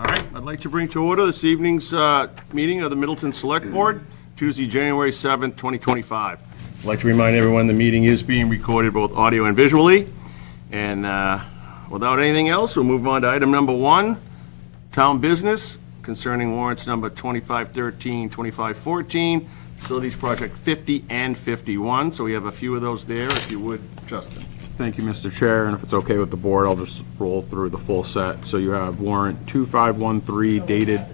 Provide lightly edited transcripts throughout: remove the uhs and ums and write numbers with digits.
All right, I'd like to bring to order this evening's meeting of the Middleton Select Board, Tuesday, January 7th, 2025. I'd like to remind everyone the meeting is being recorded both audio and visually. And without anything else, we'll move on to item number 1, town business concerning warrants number 2513, 2514, facilities project 50 and 51. So we have a few of those there, if you would, Justin. Thank you, Mr. Chair, and if it's okay with the board, I'll just roll through the full set. So you have warrant 2513 dated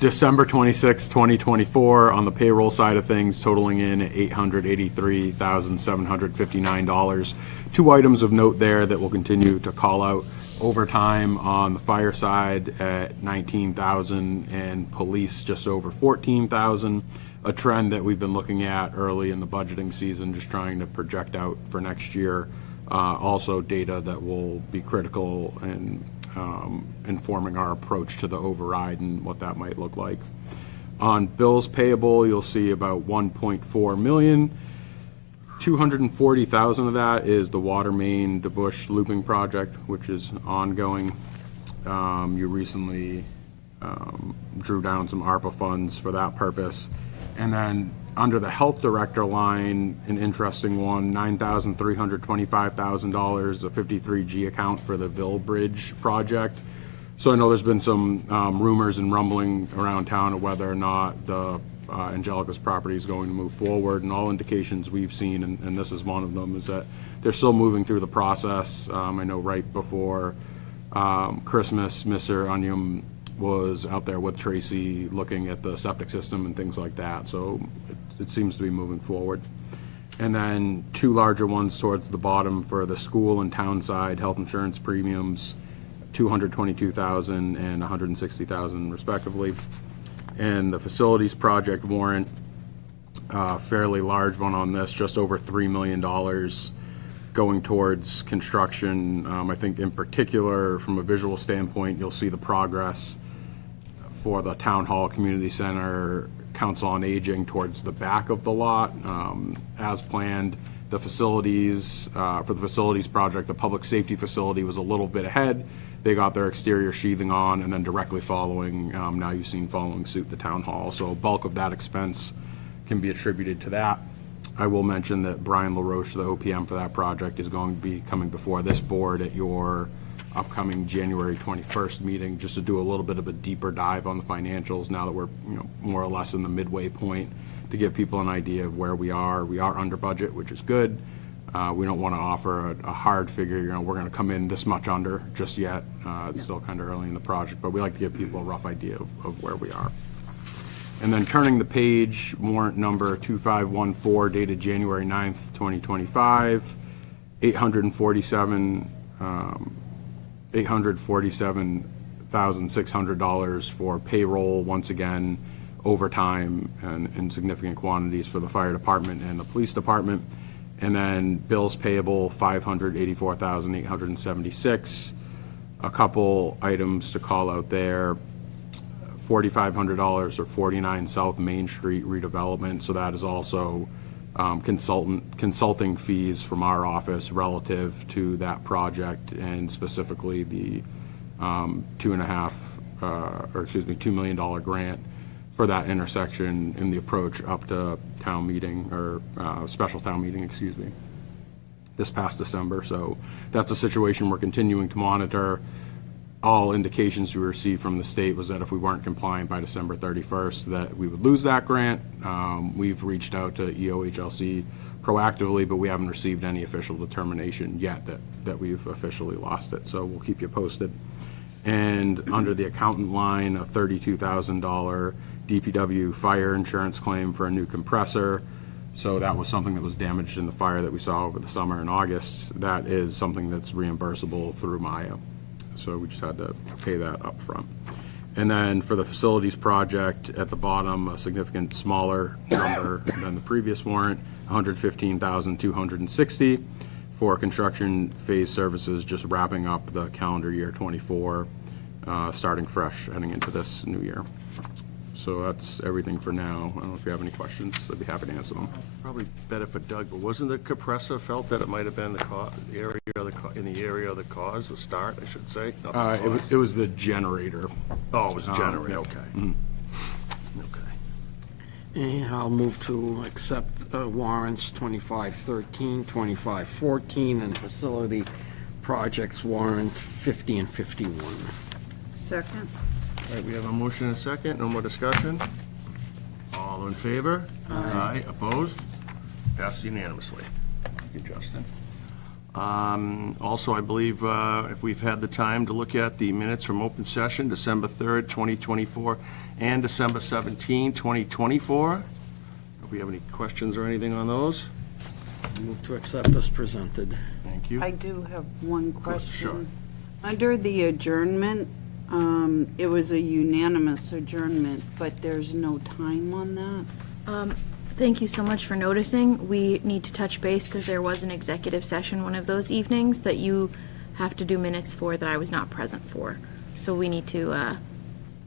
December 26, 2024, on the payroll side of things, totaling in $883,759. Two items of note there that will continue to call out: overtime on the fire side at $19,000 and police just over $14,000. A trend that we've been looking at early in the budgeting season, just trying to project out for next year. Also data that will be critical in informing our approach to the override and what that might look like. On bills payable, you'll see about $1.4 million. $240,000 of that is the water main DeBush looping project, which is ongoing. You recently drew down some ARPA funds for that purpose. And then under the health director line, an interesting one, $9,325,000, a 53G account for the Ville Bridge project. So I know there's been some rumors and rumbling around town of whether or not the Angelica's property is going to move forward, and all indications we've seen, and this is one of them, is that they're still moving through the process. I know right before Christmas, Mr. Onium was out there with Tracy looking at the septic system and things like that. So it seems to be moving forward. And then two larger ones towards the bottom for the school and town side, health insurance premiums, $222,000 and $160,000 respectively. And the facilities project warrant, fairly large one on this, just over $3 million going towards construction. I think in particular, from a visual standpoint, you'll see the progress for the Town Hall Community Center, Council on Aging towards the back of the lot. As planned, the facilities, for the facilities project, the public safety facility was a little bit ahead. They got their exterior sheathing on, and then directly following, now you've seen following suit, the Town Hall. So a bulk of that expense can be attributed to that. I will mention that Brian LaRoche, the OPM for that project, is going to be coming before this board at your upcoming January 21st meeting, just to do a little bit of a deeper dive on the financials now that we're more or less in the midway point, to give people an idea of where we are. We are under budget, which is good. We don't want to offer a hard figure, we're going to come in this much under just yet. It's still kind of early in the project, but we like to give people a rough idea of where we are. And then turning the page, warrant number 2514 dated January 9th, 2025, $847,600 for payroll, once again, overtime and in significant quantities for the fire department and the police department. And then bills payable, $584,876. A couple items to call out there. $4,500 for 49 South Main Street redevelopment. So that is also consulting fees from our office relative to that project, and specifically the $2 million grant for that intersection in the approach up to town meeting, or special town meeting, this past December. So that's a situation we're continuing to monitor. All indications we received from the state was that if we weren't compliant by December 31st, that we would lose that grant. We've reached out to EOHLC proactively, but we haven't received any official determination yet that we've officially lost it. So we'll keep you posted. And under the accountant line, a $32,000 DPW fire insurance claim for a new compressor. So that was something that was damaged in the fire that we saw over the summer in August. That is something that's reimbursable through Maya. So we just had to pay that up front. And then for the facilities project at the bottom, a significant smaller number than the previous warrant, $115,260 for construction phase services, just wrapping up the calendar year 24, starting fresh heading into this new year. So that's everything for now. I don't know if you have any questions. I'd be happy to answer them. Probably better for Doug, but wasn't the compressor felt that it might have been the area of the in the area of the cause, the start, I should say? not the It cause. was the generator. Oh, it was a generator, yeah. okay. Okay. And I'll move to accept warrants 2513, 2514, and facility projects warrant 50 and 51. Second. All right, we have a motion and a second, no more discussion? All in favor? Aye. Opposed? Passes unanimously. Thank you, Justin. Also, I believe if we've had the time to look at the minutes from open session, December 3rd, 2024, and December 17, 2024. If we have any questions or anything on those? Move to accept as presented. Thank you. I do have one course, sure. question. Under the adjournment, it was a unanimous adjournment, but there's no time on that? Thank you so much for noticing. We need to touch base because there was an executive session one of those evenings that you have to do minutes for that I was not present for. So we need to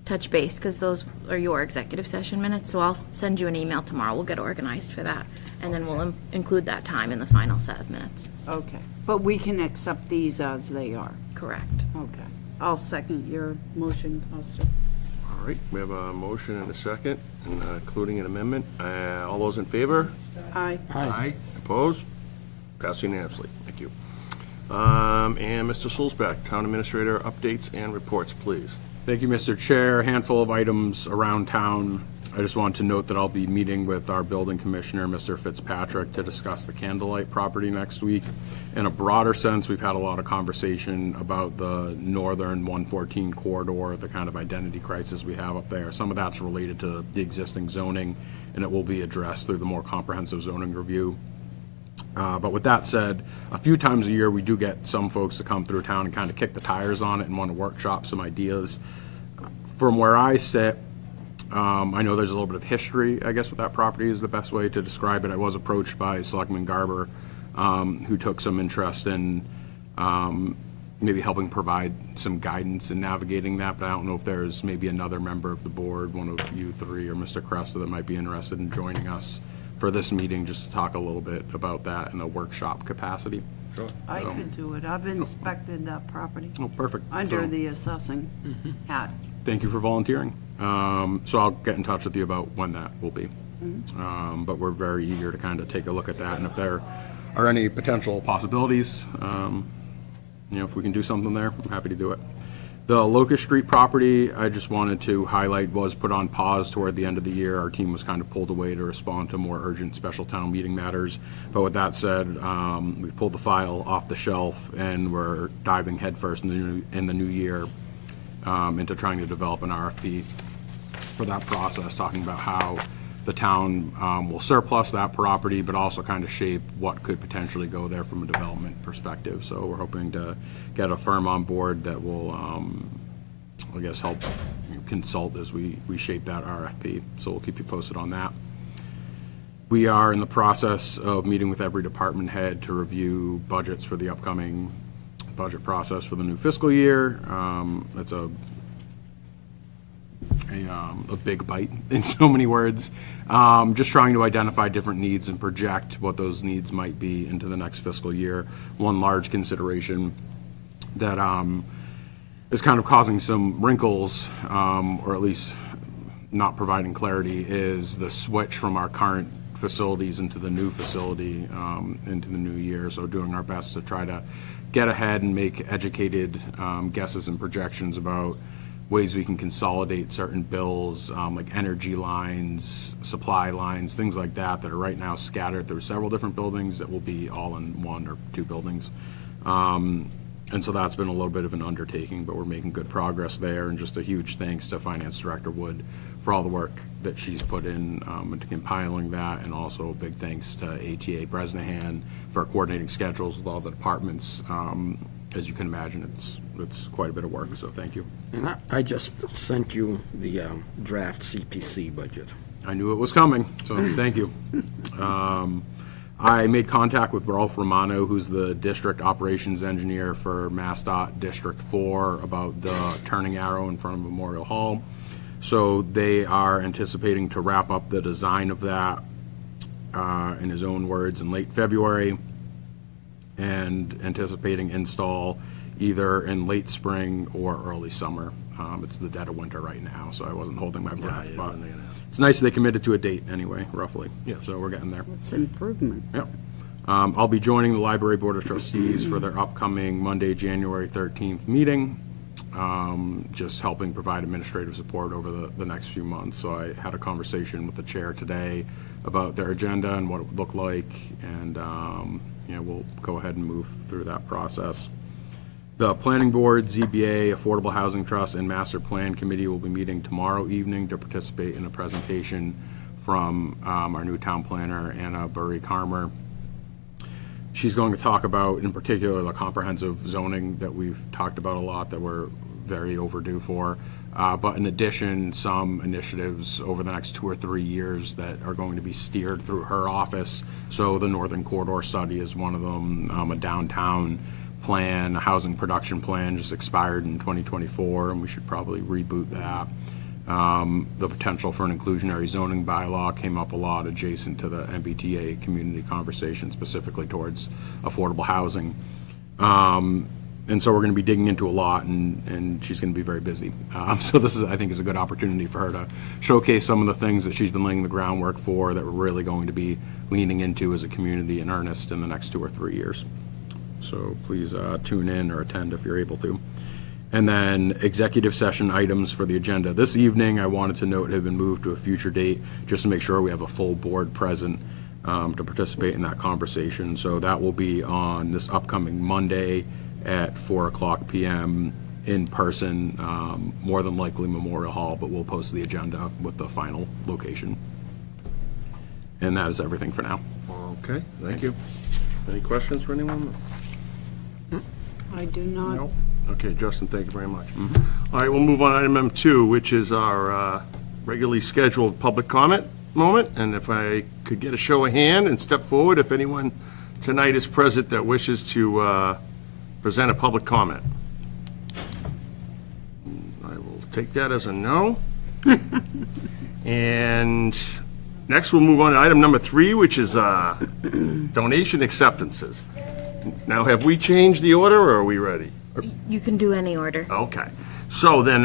touch base because those are your executive session minutes. So I'll send you an email tomorrow. We'll get organized for that. And then we'll include that time in the final set of minutes. Okay, but we can accept these as they are? Correct. Okay. I'll second your motion, Costa. All right, we have a motion and a second, including an amendment. All those in favor? Aye. Aye. Opposed? Passed unanimously. Thank you. And Mr. Sulzback, Town Administrator, updates and reports, please. Thank you, Mr. Chair. A handful of items around town. I just wanted to note that I'll be meeting with our building commissioner, Mr. Fitzpatrick, to discuss the Candlelight property next week. In a broader sense, we've had a lot of conversation about the northern 114 corridor, the kind of identity crisis we have up there. Some of that's related to the existing zoning, and it will be addressed through the more comprehensive zoning review. But with that said, a few times a year, we do get some folks to come through town and kind of kick the tires on it and want to workshop some ideas. From where I sit, I know there's a little bit of history, I guess, with that property is the best way to describe it. I was approached by Selectman Garber, who took some interest in maybe helping provide some guidance in navigating that, but I don't know if there's maybe another member of the board, one of you three, or Mr. Cresta that might be interested in joining us for this meeting, just to talk a little bit about that in a workshop capacity. Sure. I could do it. I've inspected that property Oh, perfect. under So, the assessing hat. thank you for volunteering. So I'll get in touch with you about when that will be. But we're very eager to kind of take a look at that, and if there are any potential possibilities, if we can do something there, I'm happy to do it. The Locust Street property, I just wanted to highlight, was put on pause toward the end of the year. Our team was kind of pulled away to respond to more urgent special town meeting matters. But with that said, we've pulled the file off the shelf, and we're diving headfirst in the new year into trying to develop an RFP for that process, talking about how the town will surplus that property, but also kind of shape what could potentially go there from a development perspective. So we're hoping to get a firm on board that will, I guess, help consult as we shape that RFP. So we'll keep you posted on that. We are in the process of meeting with every department head to review budgets for the upcoming budget process for the new fiscal year. It's a big bite in so many words. Just trying to identify different needs and project what those needs might be into the next fiscal year. One large consideration that is kind of causing some wrinkles, or at least not providing clarity, is the switch from our current facilities into the new facility into the new year. So doing our best to try to get ahead and make educated guesses and projections about ways we can consolidate certain bills, like energy lines, supply lines, things like that, that are right now scattered through several different buildings that will be all in one or two buildings. And so that's been a little bit of an undertaking, but we're making good progress there. And just a huge thanks to Finance Director Wood for all the work that she's put in into compiling that, and also a big thanks to ATA Bresnahan for coordinating schedules with all the departments. As you can imagine, it's quite a bit of work, so thank you. And I just sent you the draft CPC budget. I knew it was coming, so thank you. I made contact with Rolf Romano, who's the district operations engineer for MassDOT District 4, about the turning arrow in front of Memorial Hall. So they are anticipating to wrap up the design of that, in his own words, in late February. and anticipating install either in late spring or early summer. It's the dead of winter right now, so I wasn't holding my breath, yeah, but yeah. it's nice they committed to a date anyway, roughly. Yes. So we're getting there. It's improvement. Yep. I'll be joining the Library Board of Trustees for their upcoming Monday, January 13th meeting, just helping provide administrative support over the next few months. So I had a conversation with the chair today about their agenda and what it would look like, and we'll go ahead and move through that process. The Planning Board, ZBA, Affordable Housing Trust, and Master Plan Committee will be meeting tomorrow evening to participate in a presentation from our new town planner, Anna Burry-Karmer. She's going to talk about, in particular, the comprehensive zoning that we've talked about a lot that we're very overdue for. But in addition, some initiatives over the next 2 or 3 years that are going to be steered through her office. So the Northern Corridor Study is one of them, a downtown plan, a housing production plan just expired in 2024, and we should probably reboot that. The potential for an inclusionary zoning bylaw came up a lot adjacent to the MBTA community conversation, specifically towards affordable housing. And so we're going to be digging into a lot, and she's going to be very busy. So this is, I think, is a good opportunity for her to showcase some of the things that she's been laying the groundwork for that we're really going to be leaning into as a community in earnest in the next 2 or 3 years. So please tune in or attend if you're able to. And then executive session items for the agenda. This evening, I wanted to note, have been moved to a future date, just to make sure we have a full board present to participate in that conversation. So that will be on this upcoming Monday at 4:00 p.m. in person, more than likely Memorial Hall, but we'll post the agenda with the final location. And that is everything for now. Okay, thank you. Any questions for anyone? I do not. No? Okay, Justin, thank you very much. All right, we'll move on to item number 2, which is our regularly scheduled public comment moment. And if I could get a show of hand and step forward if anyone tonight is present that wishes to present a public comment. I will take that as a no. And next, we'll move on to item number 3, which is donation acceptances. Now, have we changed the order, or are we ready? You can do any order. Okay. So then,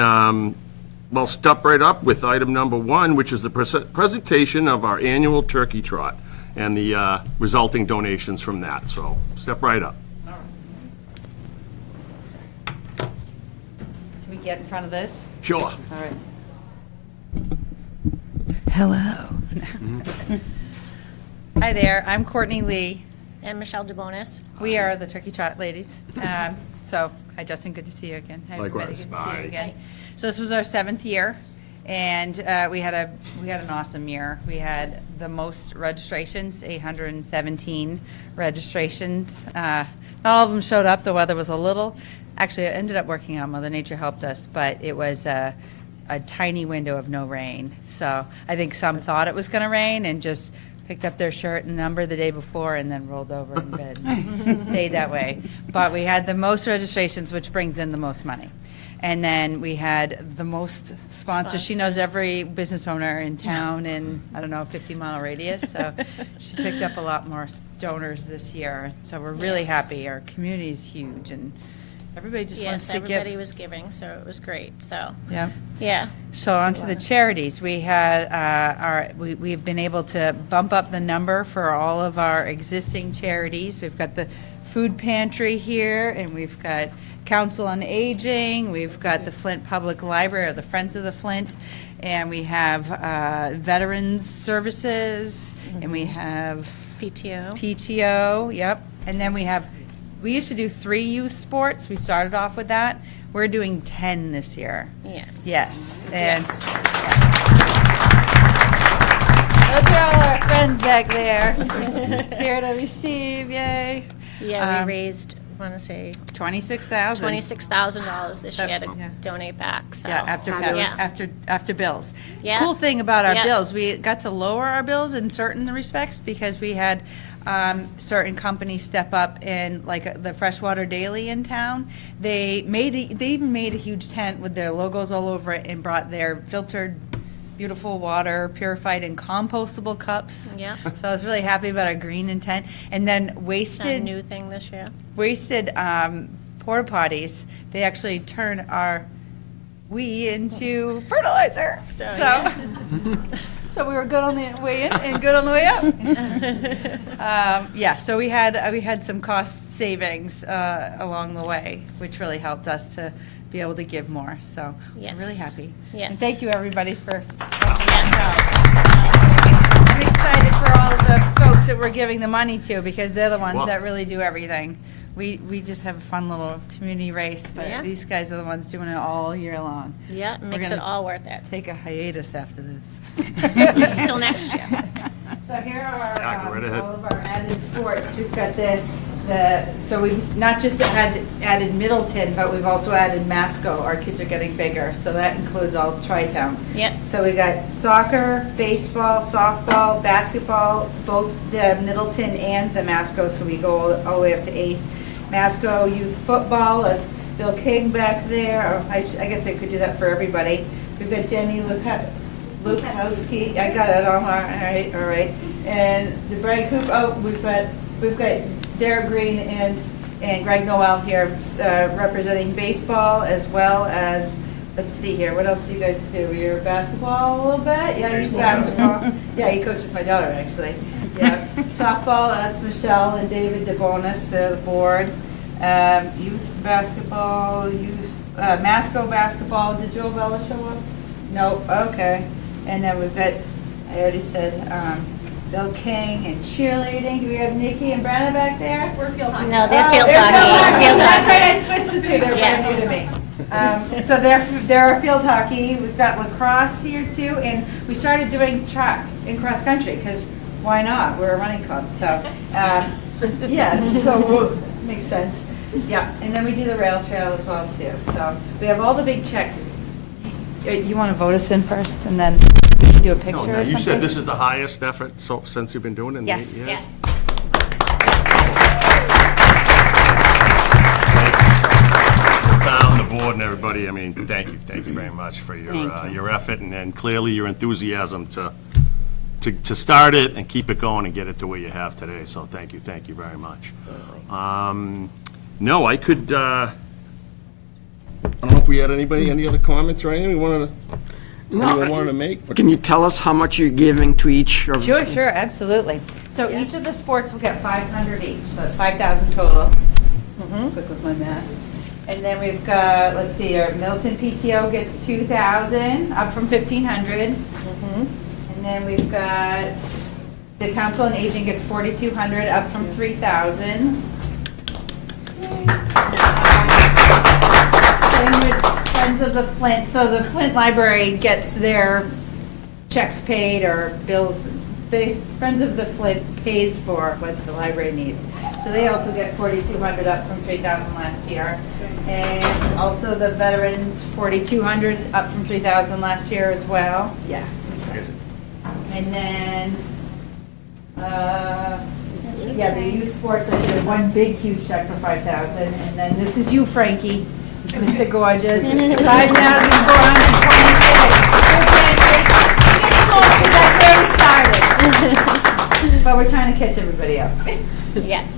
we'll step right up with item number 1, which is the presentation of our annual turkey trot and the resulting donations from that. So step right up. Can we get in front of this? Sure. All right. Hello. Hi there, I'm Courtney Lee. And Michelle DeBonis. We are the Turkey Trot ladies. So, hi Justin, good to see you again. Hi, everybody. Likewise. Good to see you again. So this was our 7th year, and we had an awesome year. We had the most registrations, 817 registrations. Not all of them showed up. The weather was a little. Actually, it ended up working out. Mother Nature helped us, but it was a tiny window of no rain. So I think some thought it was going to rain and just picked up their shirt and number the day before and then rolled over in bed and stayed that way. But we had the most registrations, which brings in the most money. And then we had the most sponsors. She knows every business owner in town in, I don't know, a 50-mile radius. So she picked up a lot more donors this year. So we're really happy. Our community is huge, and everybody just wants Yes, to give. everybody was giving, so it was great, so, Yeah. yeah. So on to the charities. We had we've been able to bump up the number for all of our existing charities. We've got the food pantry here, and we've got Council on Aging. We've got the Flint Public Library, or the Friends of the Flint, and we have Veterans Services, and we have PTO. PTO. Yep, and then we used to do 3 youth sports. We started off with that. We're doing 10 this year. Yes. Yes, and those are all our friends back there, here to receive, yay. Yeah, we raised, I want to say, $26,000. $26,000 this year to Yeah. donate back, so. Yeah, after bills. Yeah. Cool thing about our Yeah. bills, we got to lower our bills in certain respects because we had certain companies step up, and like the Freshwater Daily in town, they even made a huge tent with their logos all over it and brought their filtered beautiful water purified in compostable cups. Yeah. So I was really happy about our green intent. And then It's a wasted new thing this year. porta potties, they actually turn our wee into fertilizer. So, So, yeah. so we were good on the way in and good on the way up. Yeah, so we had some cost savings along the way, which really helped us to be able to give more. So I'm Yes. really happy. Yes. And thank you, everybody, for Yes. I'm excited for all of the folks that we're giving the money to, because they're the ones Well- that really do everything. We just have a fun little community race, but Yeah. these guys are the ones doing it all year long. Yeah, it makes it gonna- all worth it. Take a hiatus after this. Until next year. So here are Yeah, go right ahead. all of our added sports. We've got so we've not just added Middleton, but we've also added Masco. Our kids are getting bigger, so that includes all Tri-Town. Yep. So we got soccer, baseball, softball, basketball, both the Middleton and the Masco, so we go all the way up to 8th. Masco youth football, it's Bill King back there. I guess I could do that for everybody. We've got Jenny Lukowski, I got it all right, all right. And the Brian Coop, we've got Derek Green and Greg Noel here representing baseball, as well as, let's see here, what else do you guys do? You're basketball a little bit? Yeah, he's basketball. Yeah, he coaches my daughter, actually. Yeah. Softball, that's Michelle and David DeBonis, they're the board. Youth basketball, Masco basketball, did Joe Bella show up? No, okay. And then we've got, I already said, Bill King and cheerleading. Do we have Nikki and Brenna back there? We're field hockey. No, they're field they're hockey. Field That's hockey. right, I switched the two, they're Yes. brand new to me. So they're our field hockey. We've got lacrosse here too, and we started doing track in cross country, because why not? We're a running club, so, yeah, so makes sense. Yeah, and then we do the rail trail as well too. So we have all the big checks. You want to vote us in first, and then we can do a picture No, or no, something? you said this is the highest effort since you've been doing it? in Yes. 8 years? Yes. The town, the board, and everybody, I mean, thank you very much for your effort, and then clearly your enthusiasm to start it and keep it going and get it to where you have today, so thank you very much. No, I could, I don't know if we had any other comments or anything anyone wanted to make? Can you tell us how much you're giving to each of? Sure, absolutely. So each of the sports will get 500 each, so it's 5,000 total. Quick with my math. And then we've got, let's see, our Middleton PTO gets 2,000, up from 1,500. And then we've got, the Council on Aging gets 4,200, up from 3,000. Same with Friends of the Flint. So the Flint Library gets their checks paid or bills. The Friends of the Flint pays for what the library needs. So they also get 4,200, up from 3,000 last year. And also the veterans, 4,200, up from 3,000 last year as well. Yeah. And then, yeah, the youth sports, I did one big huge check for 5,000. And then this is you, Frankie, Mr. Gorgeous, 5,426. That's where we started. But we're trying to catch everybody up. Yes.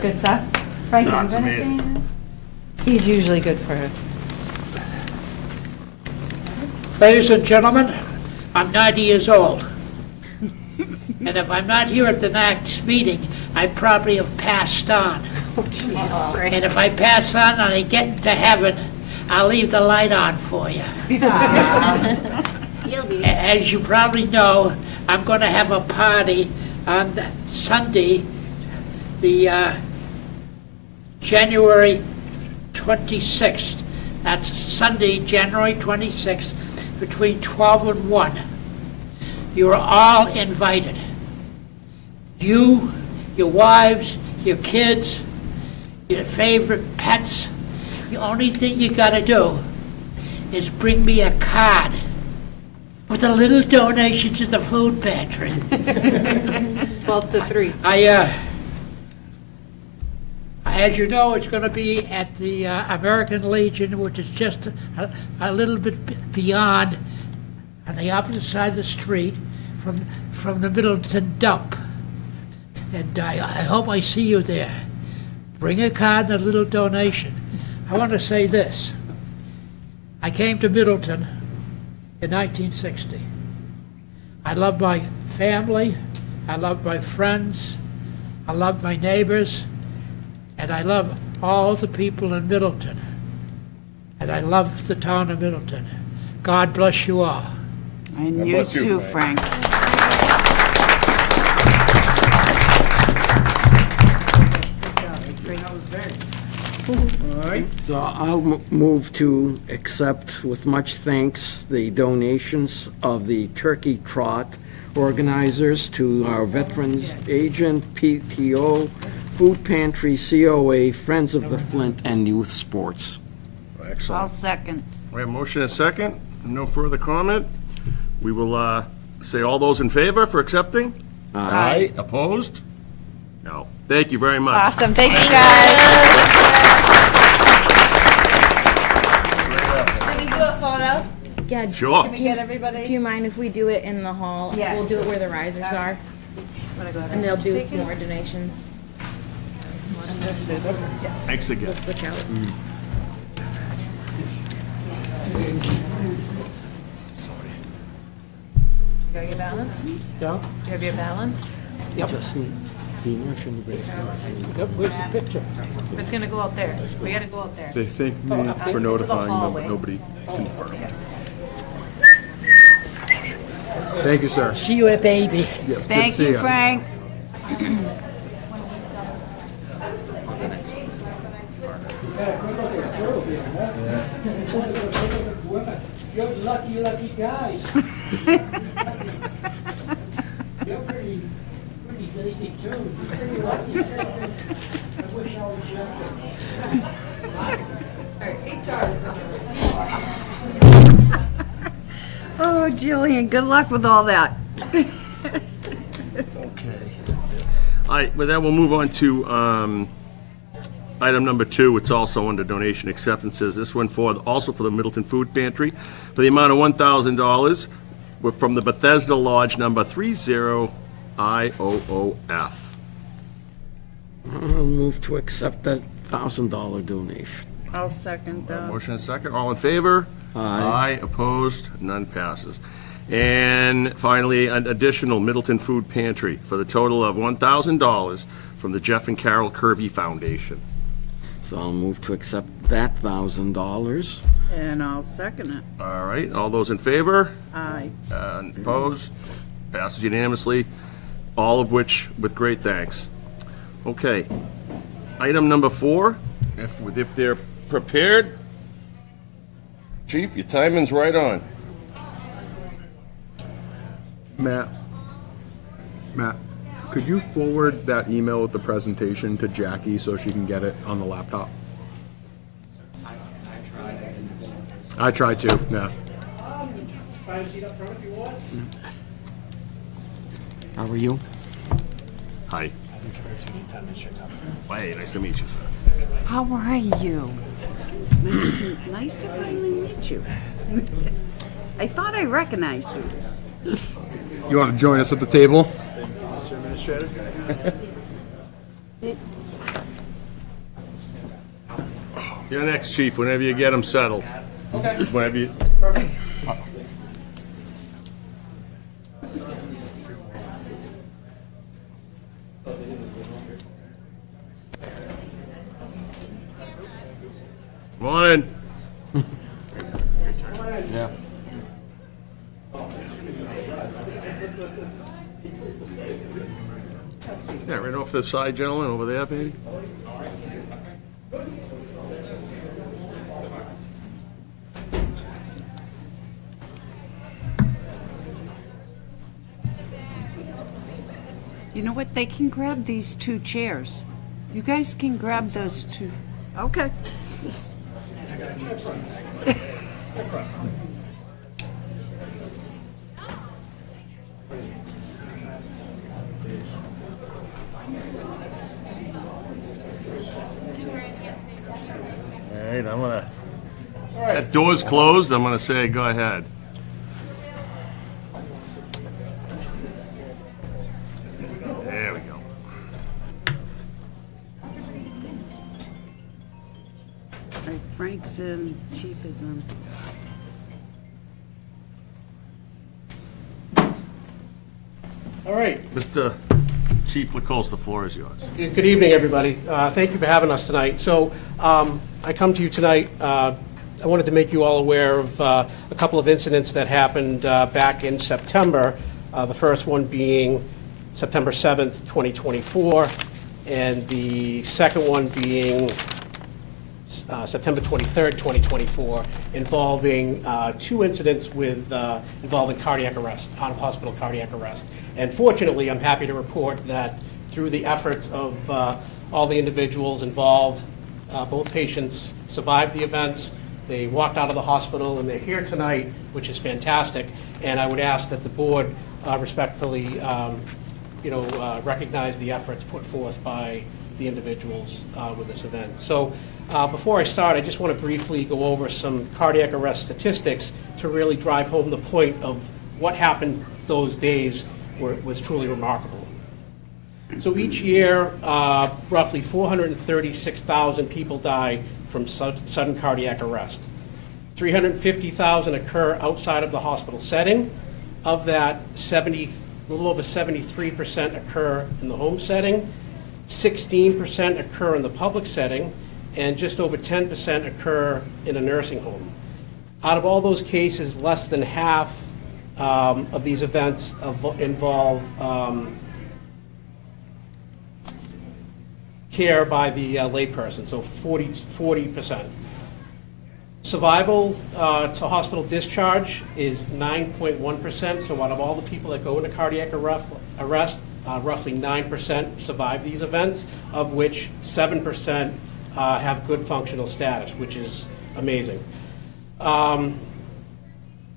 Good stuff. Frankie, No, I'm it's gonna amazing. say, he's usually good for it. Ladies and gentlemen, I'm 90 years old. And if I'm not here at the next meeting, I probably have passed on. And if I pass on and I get into heaven, I'll leave the light on for you. You'll be. As you probably know, I'm going to have a party on Sunday, the January 26th. That's Sunday, January 26th, between 12 and 1. You are all invited. You, your wives, your kids, your favorite pets. The only thing you got to do is bring me a card with a little donation to the food pantry. 12 to 3. As you know, it's going to be at the American Legion, which is just a little bit beyond on the opposite side of the street from the Middleton dump. And I hope I see you there. Bring a card and a little donation. I want to say this. I came to Middleton in 1960. I love my family, I love my friends, I love my neighbors, and I love all the people in Middleton. And I love the town of Middleton. God bless you all. And God you bless you, too, Frank. Frank. All right. So I'll move to accept with much thanks the donations of the Turkey Trot organizers to our Veterans Agent, PTO, Food Pantry, COA, Friends of the Flint, and Youth Sports. I'll Excellent. second. We have a motion and a second. No further comment. We will say all those in favor for accepting? Aye. Opposed? No. Thank you very much. Awesome, thank you, guys. Can we do a photo? Yeah. Sure. Can we get everybody? Do you mind if we do it in the hall? Yes. We'll do it where the risers are, Wanna go ahead and they'll do take some it? more donations. Thanks again. Switch out. You got your balance? Do Yeah? you have your balance? Just need the motion. Yep, where's the picture? It's gonna go out there. We gotta go out there. They thanked me to for the notifying them, hallway. but nobody confirmed. Thank you, sir. See you at baby. Yes, good to Thank see you, ya. Frank. You're lucky, lucky guys. You're pretty lady too. You're pretty lucky too. I wish I was younger. Oh, Jillian, good luck with all that. Okay. All right, with that, we'll move on to item number 2. It's also under donation acceptances. This one also for the Middleton Food Pantry for the amount of $1,000 from the Bethesda Lodge number 30IOOF. I'll move to accept that $1,000 donation. I'll second that. Motion and second. All in favor? Aye. Opposed? None passes. And finally, an additional Middleton Food Pantry for the total of $1,000 from the Jeff and Carol Kirby Foundation. So I'll move to accept that $1,000. And I'll second it. All right, all those in favor? Aye. Opposed? Passes unanimously, all of which with great thanks. Okay. Item number 4, if they're prepared. Chief, your timing's right on. Matt, could you forward that email with the presentation to Jackie so she can get it on the laptop? I tried to, yeah. How are you? Hi. Hey, nice to meet you, sir. How are you? Nice to finally meet you. I thought I recognized you. You want to join us at the table? Mr. Administrator? You're next, Chief, whenever you get them settled. Okay. Whenever you... Morning. Yeah. Yeah, right off the side, gentlemen, over there, baby. You know what? They can grab these 2 chairs. You guys can grab those 2. Okay. All right, I'm gonna... That door's closed, I'm gonna say, go ahead. Mike's in, chief is in. All right, Mr. Chief Lacoste, the floor is yours. Good evening, everybody. Thank you for having us tonight. So I come to you tonight, I wanted to make you all aware of a couple of incidents that happened back in September. The first one being September 7th, 2024, and the second one being September 23rd, 2024, involving two incidents with involving cardiac arrest, out-of-hospital cardiac arrest. And fortunately, I'm happy to report that through the efforts of all the individuals involved, both patients survived the events. They walked out of the hospital, and they're here tonight, which is fantastic. And I would ask that the board respectfully, recognize the efforts put forth by the individuals with this event. So before I start, I just want to briefly go over some cardiac arrest statistics to really drive home the point of what happened those days was truly remarkable. So each year, roughly 436,000 people die from sudden cardiac arrest. 350,000 occur outside of the hospital setting. Of that, a little over 73% occur in the home setting, 16% occur in the public setting, and just over 10% occur in a nursing home. Out of all those cases, less than half of these events involve care by the layperson, so 40%. Survival to hospital discharge is 9.1%, so out of all the people that go into cardiac arrest, roughly 9% survive these events, of which 7% have good functional status, which is amazing.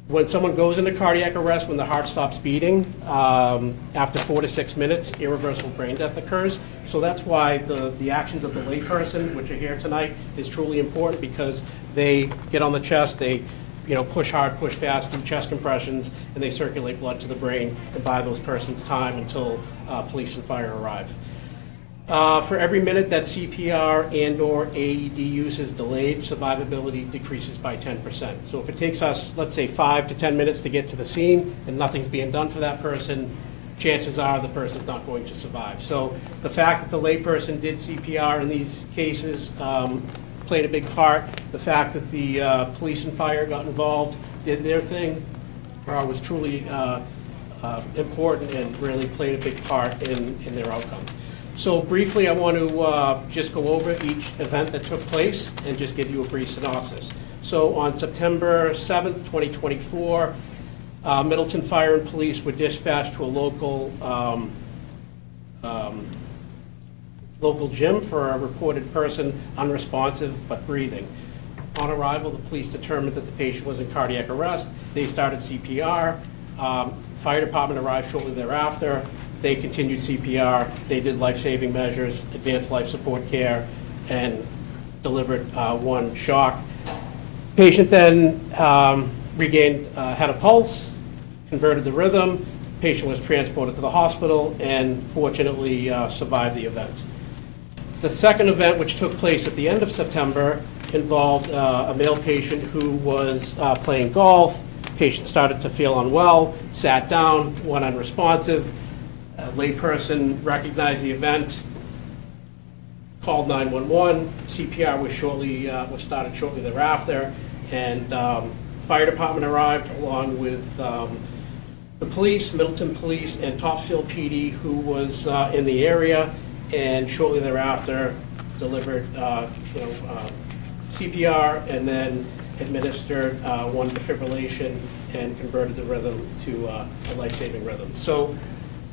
When someone goes into cardiac arrest, when the heart stops beating, after 4 to 6 minutes, irreversible brain death occurs. So that's why the actions of the layperson, which are here tonight, is truly important, because they get on the chest, they push hard, push fast, do chest compressions, and they circulate blood to the brain and buy those persons time until police and fire arrive. For every minute that CPR and/or AED use is delayed, survivability decreases by 10%. So if it takes us, let's say, 5 to 10 minutes to get to the scene and nothing's being done for that person, chances are the person's not going to survive. So the fact that the layperson did CPR in these cases played a big part. The fact that the police and fire got involved, did their thing, was truly important and really played a big part in their outcome. So briefly, I want to just go over each event that took place and just give you a brief synopsis. So on September 7th, 2024, Middleton Fire and Police were dispatched to a local gym for a reported person unresponsive but breathing. On arrival, the police determined that the patient was in cardiac arrest. They started CPR. Fire department arrived shortly thereafter. They continued CPR. They did life-saving measures, advanced life support care, and delivered one shock. Patient then had a pulse, converted the rhythm. Patient was transported to the hospital and fortunately survived the event. The second event, which took place at the end of September, involved a male patient who was playing golf. Patient started to feel unwell, sat down, went unresponsive. A layperson recognized the event, called 911. CPR was started shortly thereafter, and fire department arrived along with the police, Middleton Police, and Topsfield PD, who was in the area, and shortly thereafter delivered CPR and then administered one defibrillation and converted the rhythm to a life-saving rhythm. So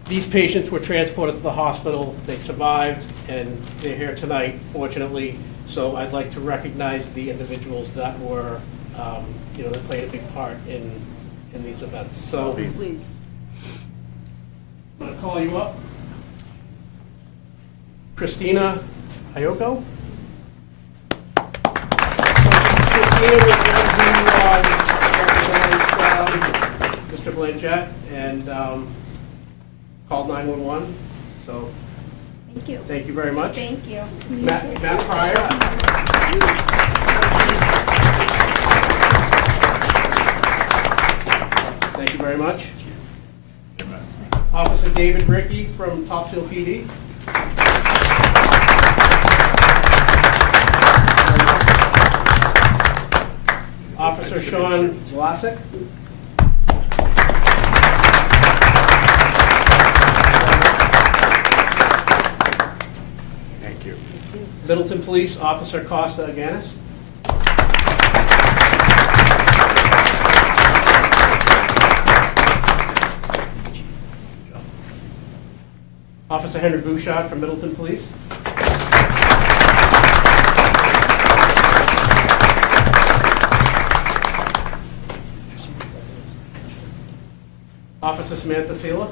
these patients were transported to the hospital, they survived, and they're here tonight, fortunately. So I'd like to recognize the individuals that were, that played a big part in these events. So Please. I'm gonna call you up. Christina Ayoko. Christina was represents Mr. Blanchett and called 911. So Thank you. thank you very much. Thank you. Matt Pryor. much. Officer David Ricky from Topsfield PD. Officer Sean Zlasik. Thank you. Middleton Police Officer Costa Aganis. Officer Henry Bouchard from Middleton Police. Officer Samantha Seela,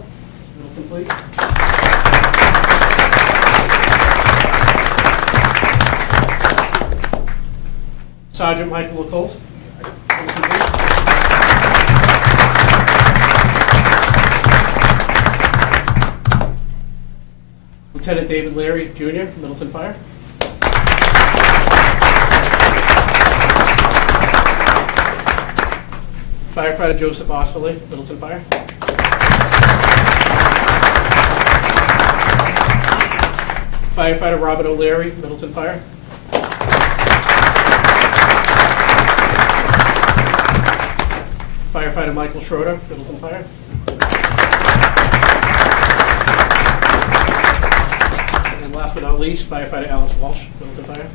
Middleton Police. Sergeant Michael LaCoste, Middleton Police. Lieutenant David Leary, Jr., Middleton Fire. Firefighter Joseph Osterley, Middleton Fire. Firefighter Robert O'Leary, Middleton Fire. Firefighter Michael Schroeder, Middleton Fire. And last but not least, Firefighter Alice Walsh, Middleton Fire.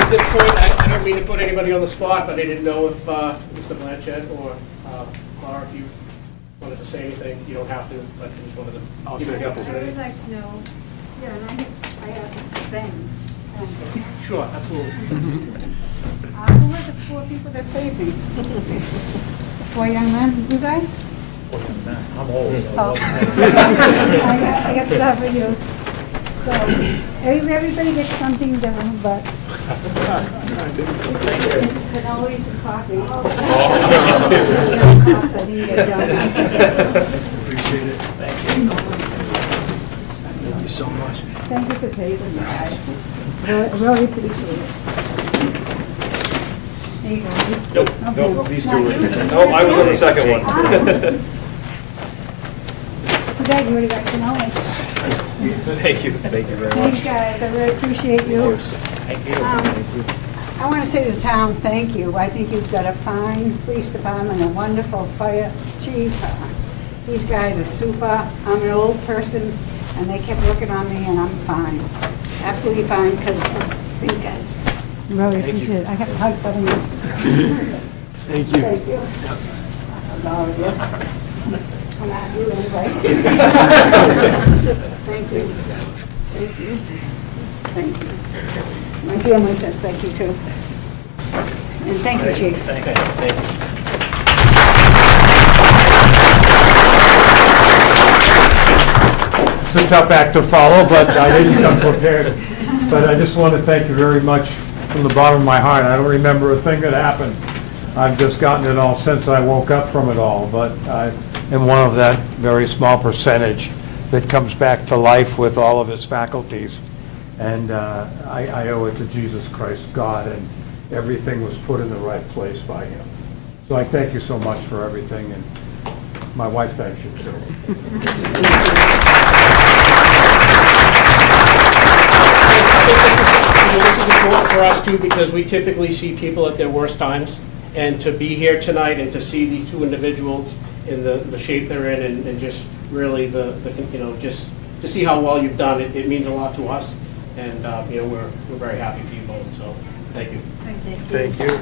At this point, I don't mean to put anybody on the spot, but I didn't know if Mr. Blanchett or Laura, if you wanted to say anything. You don't have to, but I just wanted to give you the I opportunity. would like to know, yeah, and I have things. Sure, absolutely. Who were the four people that saved me? The four young men, you guys? I'm old. Oh. I got stuff for you. So, everybody gets something different, but it's cannolis and coffee. I didn't get done. Appreciate it. Thank you. Thank you so much. Thank you for saving me, guys. Really appreciate it. There you go. Nope, these two were. Nope, I was on the second one. Too bad you already got cannolis. Thank you very much. Thanks, guys, I really appreciate you. Thank you. I want to say to the town, thank you. I think you've got a fine police department, a wonderful fire chief. These guys are super. I'm an old person, and they kept looking on me, and I'm fine. Absolutely fine because of these guys. Really appreciate it. I have hugs from you. Thank you. Thank you. Come on, you anyway. Thank you. Thank you. Thank you. My family says thank you too. And thank you, Chief. Thank you. Thank you. It's a tough act to follow, but I didn't come prepared. But I just want to thank you very much from the bottom of my heart. I don't remember a thing that happened. I've just gotten it all since I woke up from it all, but I am one of that very small percentage that comes back to life with all of his faculties. And I owe it to Jesus Christ, God, and everything was put in the right place by him. So I thank you so much for everything, and my wife thanks you too. This is important for us too, because we typically see people at their worst times. And to be here tonight and to see these two individuals in the shape they're in and just really just to see how well you've done, it means a lot to us. And, we're very happy for you both, so thank you. Thank you.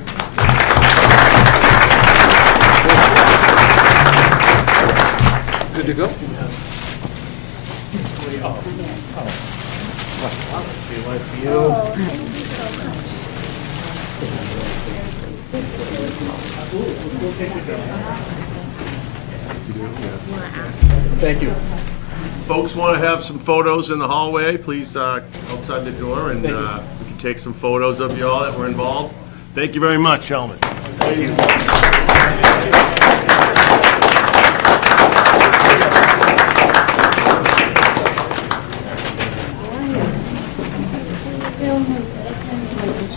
Good to go? See life for you. Thank you. Folks want to have some photos in the hallway, please, outside the door, and we can take some photos of you all that were involved. Thank you very much, gentlemen.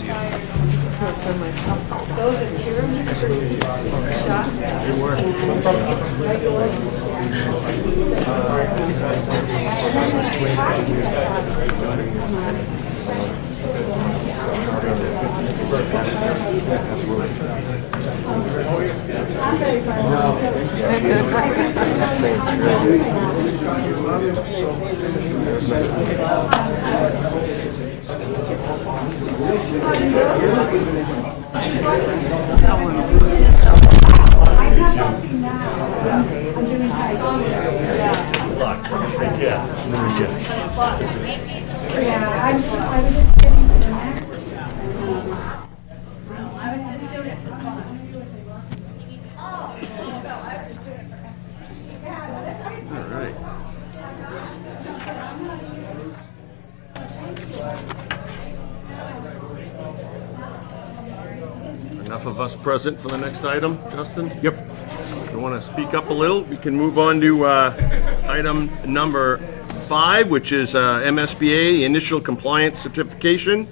Fire Those are tiramisu shop. They were. Yeah, I was just getting to that. All right. Enough of us present for the next item, Justin? Yep. If you want to speak up a little, we can move on to item number 5, which is MSBA Initial Compliance Certification,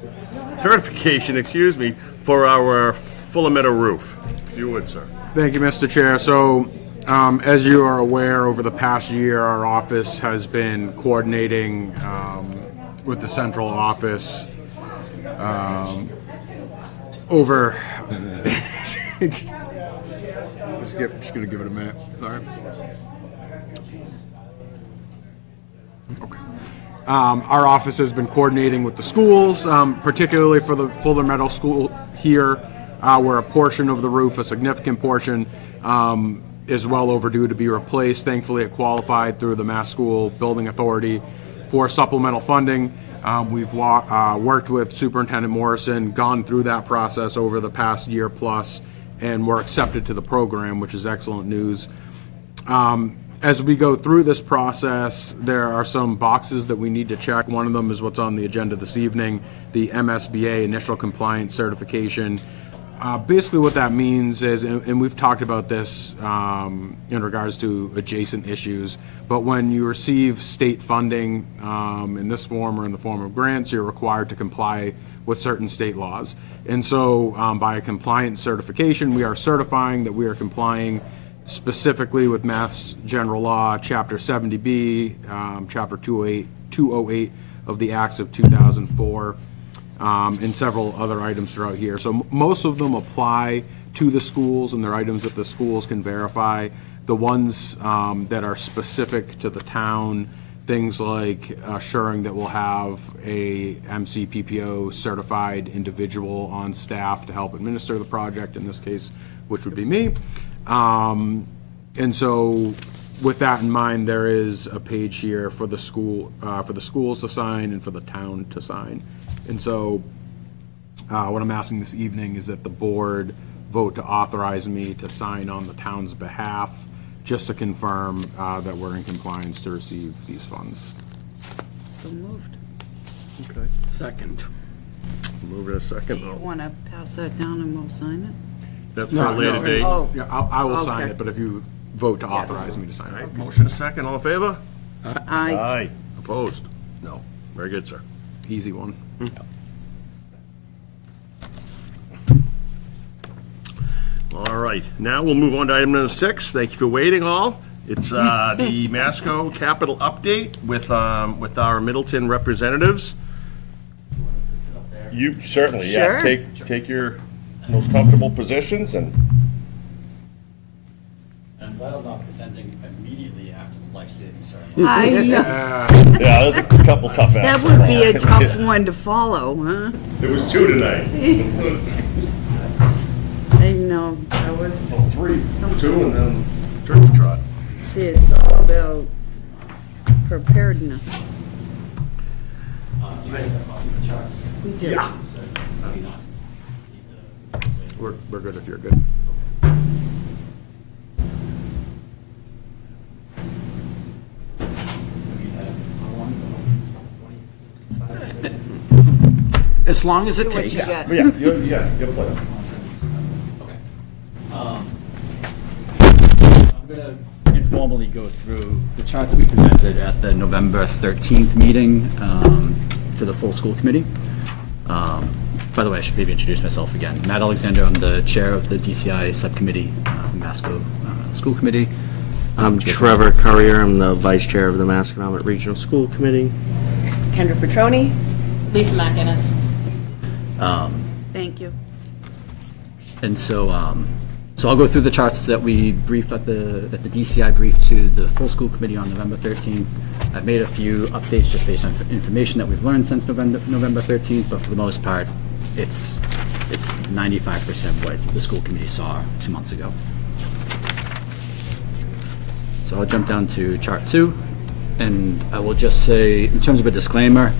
excuse me, for our Fuller Meadow roof. If you would, sir. Thank you, Mr. Chair. So, as you are aware, over the past year, our office has been coordinating with the central office over. Just gonna give it a minute. Sorry. Okay. Our office has been coordinating with the schools, particularly for the Fuller Meadow School here, where a portion of the roof, a significant portion, is well overdue to be replaced. Thankfully, it qualified through the Mass School Building Authority for supplemental funding. We've worked with Superintendent Morrison, gone through that process over the past year plus, and we're accepted to the program, which is excellent news. As we go through this process, there are some boxes that we need to check. One of them is what's on the agenda this evening, the MSBA Initial Compliance Certification. Basically what that means is, and we've talked about this in regards to adjacent issues, but when you receive state funding in this form or in the form of grants, you're required to comply with certain state laws. And so by a compliance certification, we are certifying that we are complying specifically with Mass General Law, Chapter 70B, Chapter 208 of the Acts of 2004, and several other items throughout here. So most of them apply to the schools, and they're items that the schools can verify. The ones that are specific to the town, things like assuring that we'll have a MCPPO certified individual on staff to help administer the project, in this case, which would be me. And so with that in mind, there is a page here for the school, for the schools to sign and for the town to sign. And so what I'm asking this evening is that the board vote to authorize me to sign on the town's behalf, just to confirm that we're in compliance to receive these funds. So moved. Okay. Second. Move it a second. Do you want to pass that down and we'll sign it? That's for a later date. Oh, Yeah, I will sign Okay. it, but if you vote to authorize me to sign it. Motion a second, all in favor? aye. Aye. Opposed? No. Very good, sir. Easy one. All right, now we'll move on to item number 6. Thank you for waiting, all. It's the Masco Capital Update with our Middleton representatives. You certainly, yeah. Sure. Take your most comfortable positions and. And while not presenting immediately after the life-saving ceremony. Yeah, there's a couple tough That answers. would be a tough one to follow, huh? There was 2 tonight. I know, that was. 3, 2, and then turkey trot. See, it's all about preparedness. You guys have copies of the charts? We do. Yeah. We're good if you're good. As long as it What you takes. got? But yeah, you got a plan. Okay. I'm going to informally go through the charts that we presented at the November 13th meeting to the full school committee. by the way, I should maybe introduce myself again. Matt Alexander, I'm the chair of the DCI subcommittee, the Masco School Committee. I'm Trevor Currier. I'm the vice chair of the Masconomet Regional School Committee. Kendra Petroni. Lisa McInnes. Thank you. And so, so I'll go through the charts that we briefed that the DCI briefed to the full school committee on November 13th. I've made a few updates just based on information that we've learned since November 13th, but for the most part, it's 95% what the school committee saw 2 months ago. So I'll jump down to chart 2, and I will just say, in terms of a disclaimer,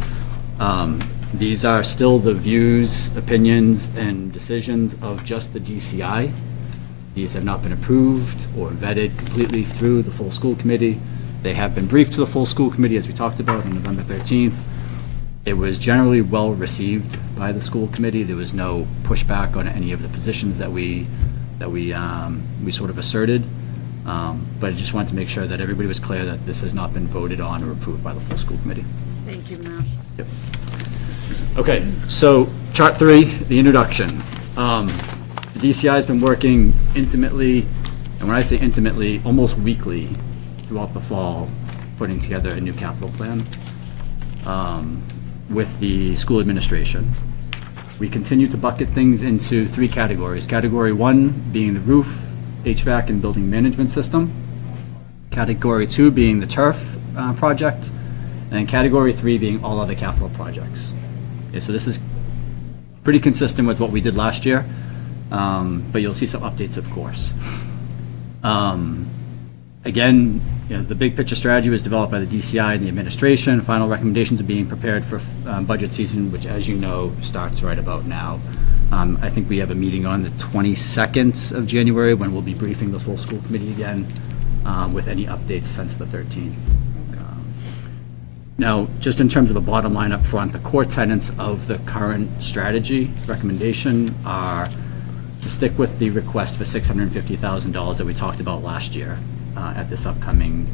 these are still the views, opinions, and decisions of just the DCI. These have not been approved or vetted completely through the full school committee. They have been briefed to the full school committee, as we talked about, on November 13th. It was generally well received by the school committee. There was no pushback on any of the positions that we sort of asserted. But I just wanted to make sure that everybody was clear that this has not been voted on or approved by the full school committee. Thank you, Matt. Yep. Okay, so chart 3, the introduction. The DCI has been working intimately, and when I say intimately, almost weekly throughout the fall, putting together a new capital plan with the school administration. We continue to bucket things into 3 categories. Category 1 being the roof, HVAC, and building management system. Category 2 being the turf project. And then category 3 being all other capital projects. Okay, so this is pretty consistent with what we did last year, but you'll see some updates, of course. Again, the big picture strategy was developed by the DCI and the administration. Final recommendations are being prepared for budget season, which, as you know, starts right about now. I think we have a meeting on the 22nd of January when we'll be briefing the full school committee again with any updates since the 13th. Now, just in terms of a bottom line up front, the core tenets of the current strategy recommendation are to stick with the request for $650,000 that we talked about last year at this upcoming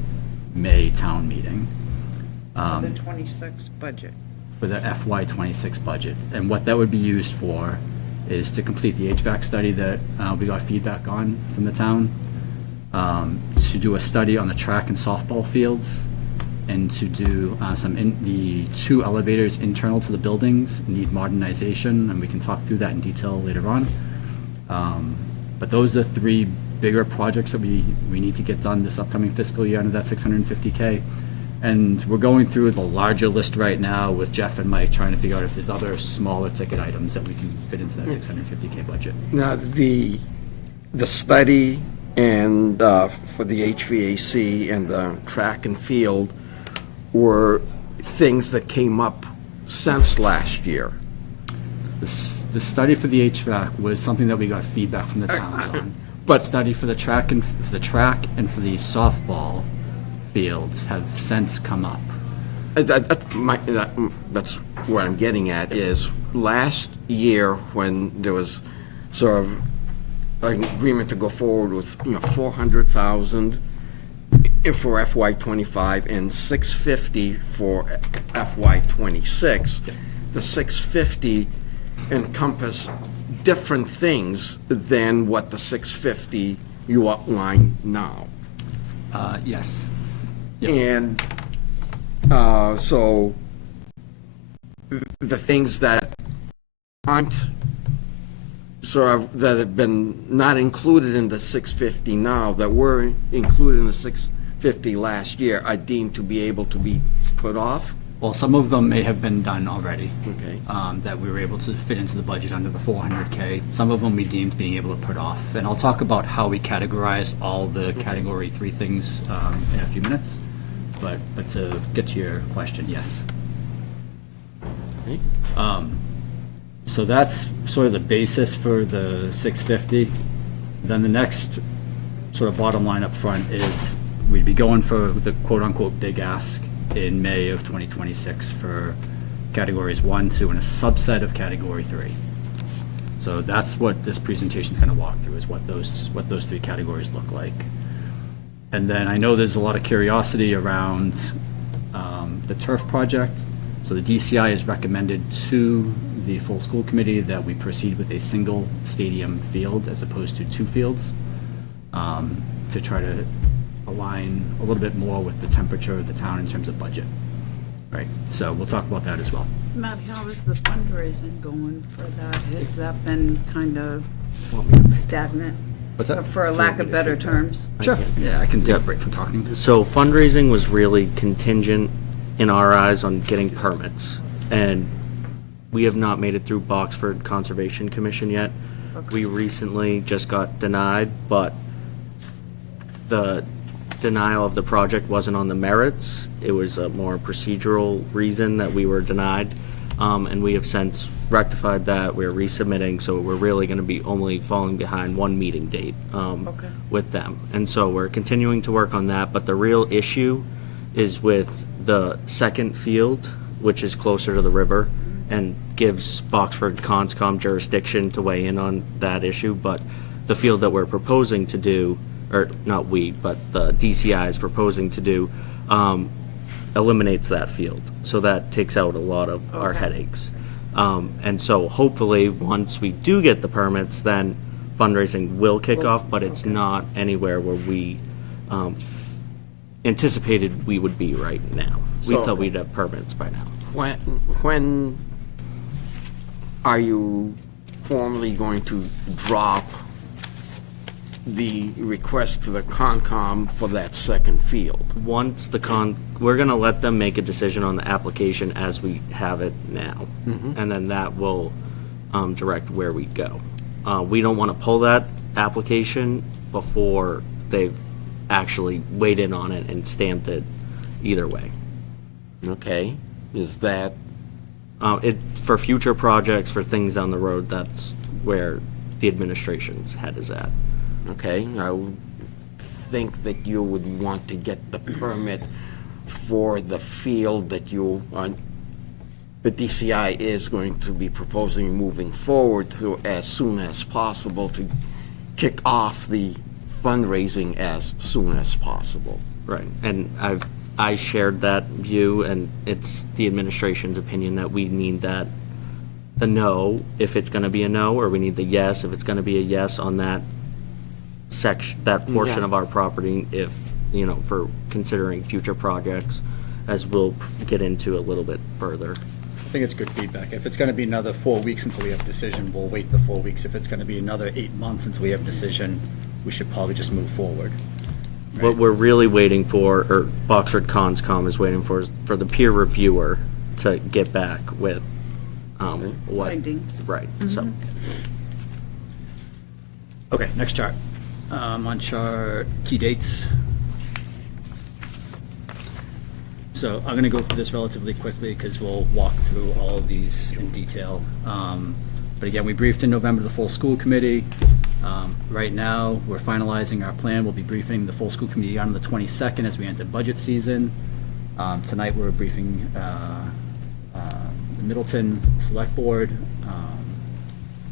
May town meeting. The 26 budget. For the FY26 budget. And what that would be used for is to complete the HVAC study that we got feedback on from the town, to do a study on the track and softball fields, and to do the 2 elevators internal to the buildings need modernization, and we can talk through that in detail later on. But those are 3 bigger projects that we need to get done this upcoming fiscal year under that $650K. And we're going through the larger list right now with Jeff and Mike, trying to figure out if there's other smaller ticket items that we can fit into that $650K budget. Now, the study and for the HVAC and the track and field were things that came up since last year. The study for the HVAC was something that we got feedback from the towns on. But study for the track and for the softball fields have since come up. That's what I'm getting at, is last year when there was sort of an agreement to go forward with, $400,000 for FY25 and $650 for FY26. The $650 encompass different things than what the $650 you outline now. Yes. And so the things that aren't sort of, that have been not included in the 650 now, that were included in the 650 last year, are deemed to be able to be put off? Well, some of them may have been done already. Okay. That we were able to fit into the budget under the 400K. Some of them we deemed being able to put off. And I'll talk about how we categorize all the category 3 things in a few minutes. But to get to your question, yes. Okay. So that's sort of the basis for the 650. Then the next sort of bottom line up front is we'd be going for the quote-unquote big ask in May of 2026 for categories 1, 2, and a subset of category 3. So that's what this presentation is going to walk through, is what those 3 categories look like. And then I know there's a lot of curiosity around the turf project. So the DCI has recommended to the full school committee that we proceed with a single stadium field as opposed to two fields, to try to align a little bit more with the temperature of the town in terms of budget. Right, so we'll talk about that as well. Matt, how is the fundraising going for that? Has that been kind of stagnant? What's that? For lack of better terms? Sure. Yeah, I can take a break from talking. So fundraising was really contingent in our eyes on getting permits. And we have not made it through Boxford Conservation Commission yet. We recently just got denied, but the denial of the project wasn't on the merits. It was a more procedural reason that we were denied. And we have since rectified that. We're resubmitting, so we're really going to be only falling behind one meeting date with them. And so we're continuing to work on that, but the real issue is with the second field, which is closer to the river and gives Boxford Conscom jurisdiction to weigh in on that issue. But the field that we're proposing to do, or not we, but the DCI is proposing to do, eliminates that field. So that takes out a lot of our headaches. And so hopefully, once we do get the permits, then fundraising will kick off, but it's not anywhere where we anticipated we would be right now. We So- thought we'd have permits by now. When are you formally going to drop the request to the Concom for that second field? Once we're gonna let them make a decision on the application as we have it now. And then that will direct where we go. We don't wanna pull that application before they've actually weighed in on it and stamped it either way. Okay, is that, For future projects, for things down the road, that's where the administration's head is at. okay, I would think that you would want to get the permit for the field that the DCI is going to be proposing moving forward to as soon as possible to kick off the fundraising as soon as possible. Right, and I shared that view, and it's the administration's opinion that we need the no, if it's gonna be a no, or we need the yes, if it's gonna be a yes on that section, that portion Yeah. of our property, if, for considering future projects, as we'll get into a little bit further. I think it's good feedback. If it's going to be another 4 weeks until we have a decision, we'll wait the 4 weeks. If it's going to be another 8 months until we have a decision, we should probably just move forward. What we're really waiting for, or Boxford Conscom is waiting for, is for the peer reviewer to get back with what. Findings. Right, so. Okay, next chart. On chart, key dates. So I'm going to go through this relatively quickly because we'll walk through all of these in detail. But again, we briefed in November the full school committee. Right now, we're finalizing our plan. We'll be briefing the full school committee on the 22nd as we enter budget season. Tonight, we're briefing the Middleton Select Board,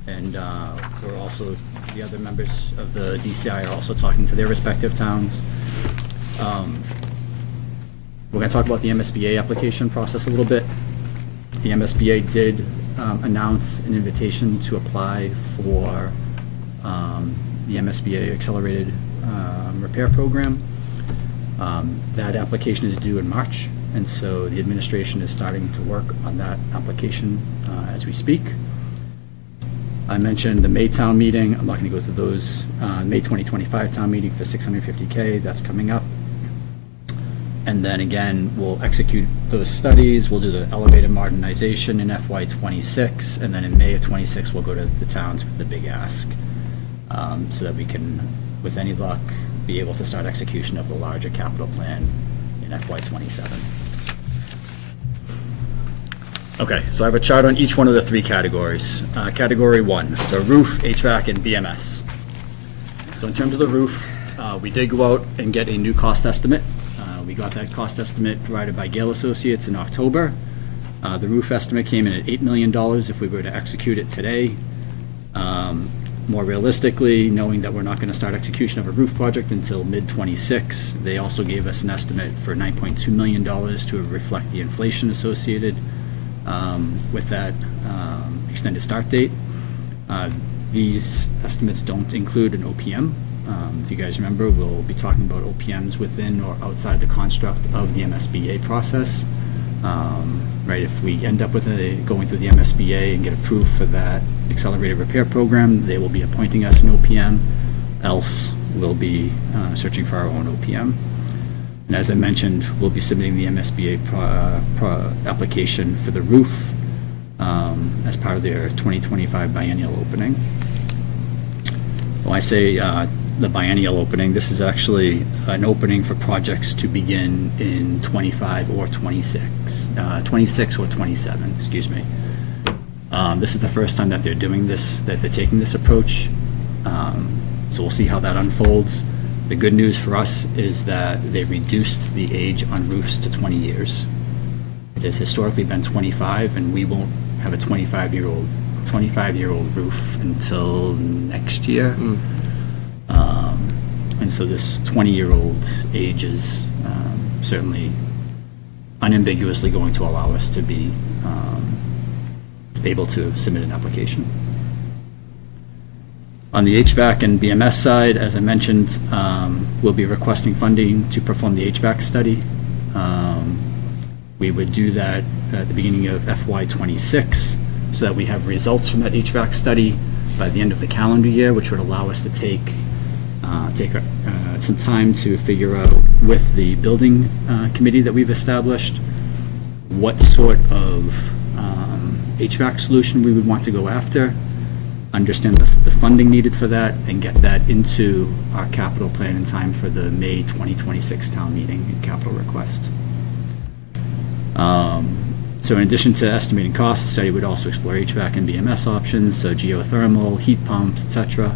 and we're also, the other members of the DCI are also talking to their respective towns. We're going to talk about the MSBA application process a little bit. The MSBA did announce an invitation to apply for the MSBA Accelerated Repair Program. That application is due in March, and so the administration is starting to work on that application as we speak. I mentioned the May town meeting. I'm not going to go through those. May 2025 town meeting for $650K, that's coming up. And then again, we'll execute those studies. We'll do the elevator modernization in FY26, and then in May of 26, we'll go to the towns with the big ask, so that we can, with any luck, be able to start execution of the larger capital plan in FY27. Okay, so I have a chart on each one of the three categories. Category 1, so roof, HVAC, and BMS. So in terms of the roof, we did go out and get a new cost estimate. We got that cost estimate provided by Gale Associates in October. The roof estimate came in at $8 million if we were to execute it today. More realistically, knowing that we're not going to start execution of a roof project until mid-26, they also gave us an estimate for $9.2 million to reflect the inflation associated with that extended start date. These estimates don't include an OPM. If you guys remember, we'll be talking about OPMs within or outside the construct of the MSBA process. Right, if we end up with going through the MSBA and get approved for that accelerated repair program, they will be appointing us an OPM. Else, we'll be searching for our own OPM. And as I mentioned, we'll be submitting the MSBA application for the roof as part of their 2025 biennial opening. When I say the biennial opening, this is actually an opening for projects to begin in 25 or 26 or 27, excuse me. This is the first time that they're doing this, that they're taking this approach. So we'll see how that unfolds. The good news for us is that they reduced the age on roofs to 20 years. It has historically been 25, and we won't have a 25-year-old roof until next year. And so this 20-year-old age is certainly unambiguously going to allow us to be able to submit an application. On the HVAC and BMS side, as I mentioned, we'll be requesting funding to perform the HVAC study. We would do that at the beginning of FY26 so that we have results from that HVAC study by the end of the calendar year, which would allow us to take some time to figure out with the building committee that we've established what sort of HVAC solution we would want to go after, understand the funding needed for that, and get that into our capital plan in time for the May 2026 town meeting and capital request. So in addition to estimating costs, the study would also explore HVAC and BMS options, so geothermal, heat pumps, etc.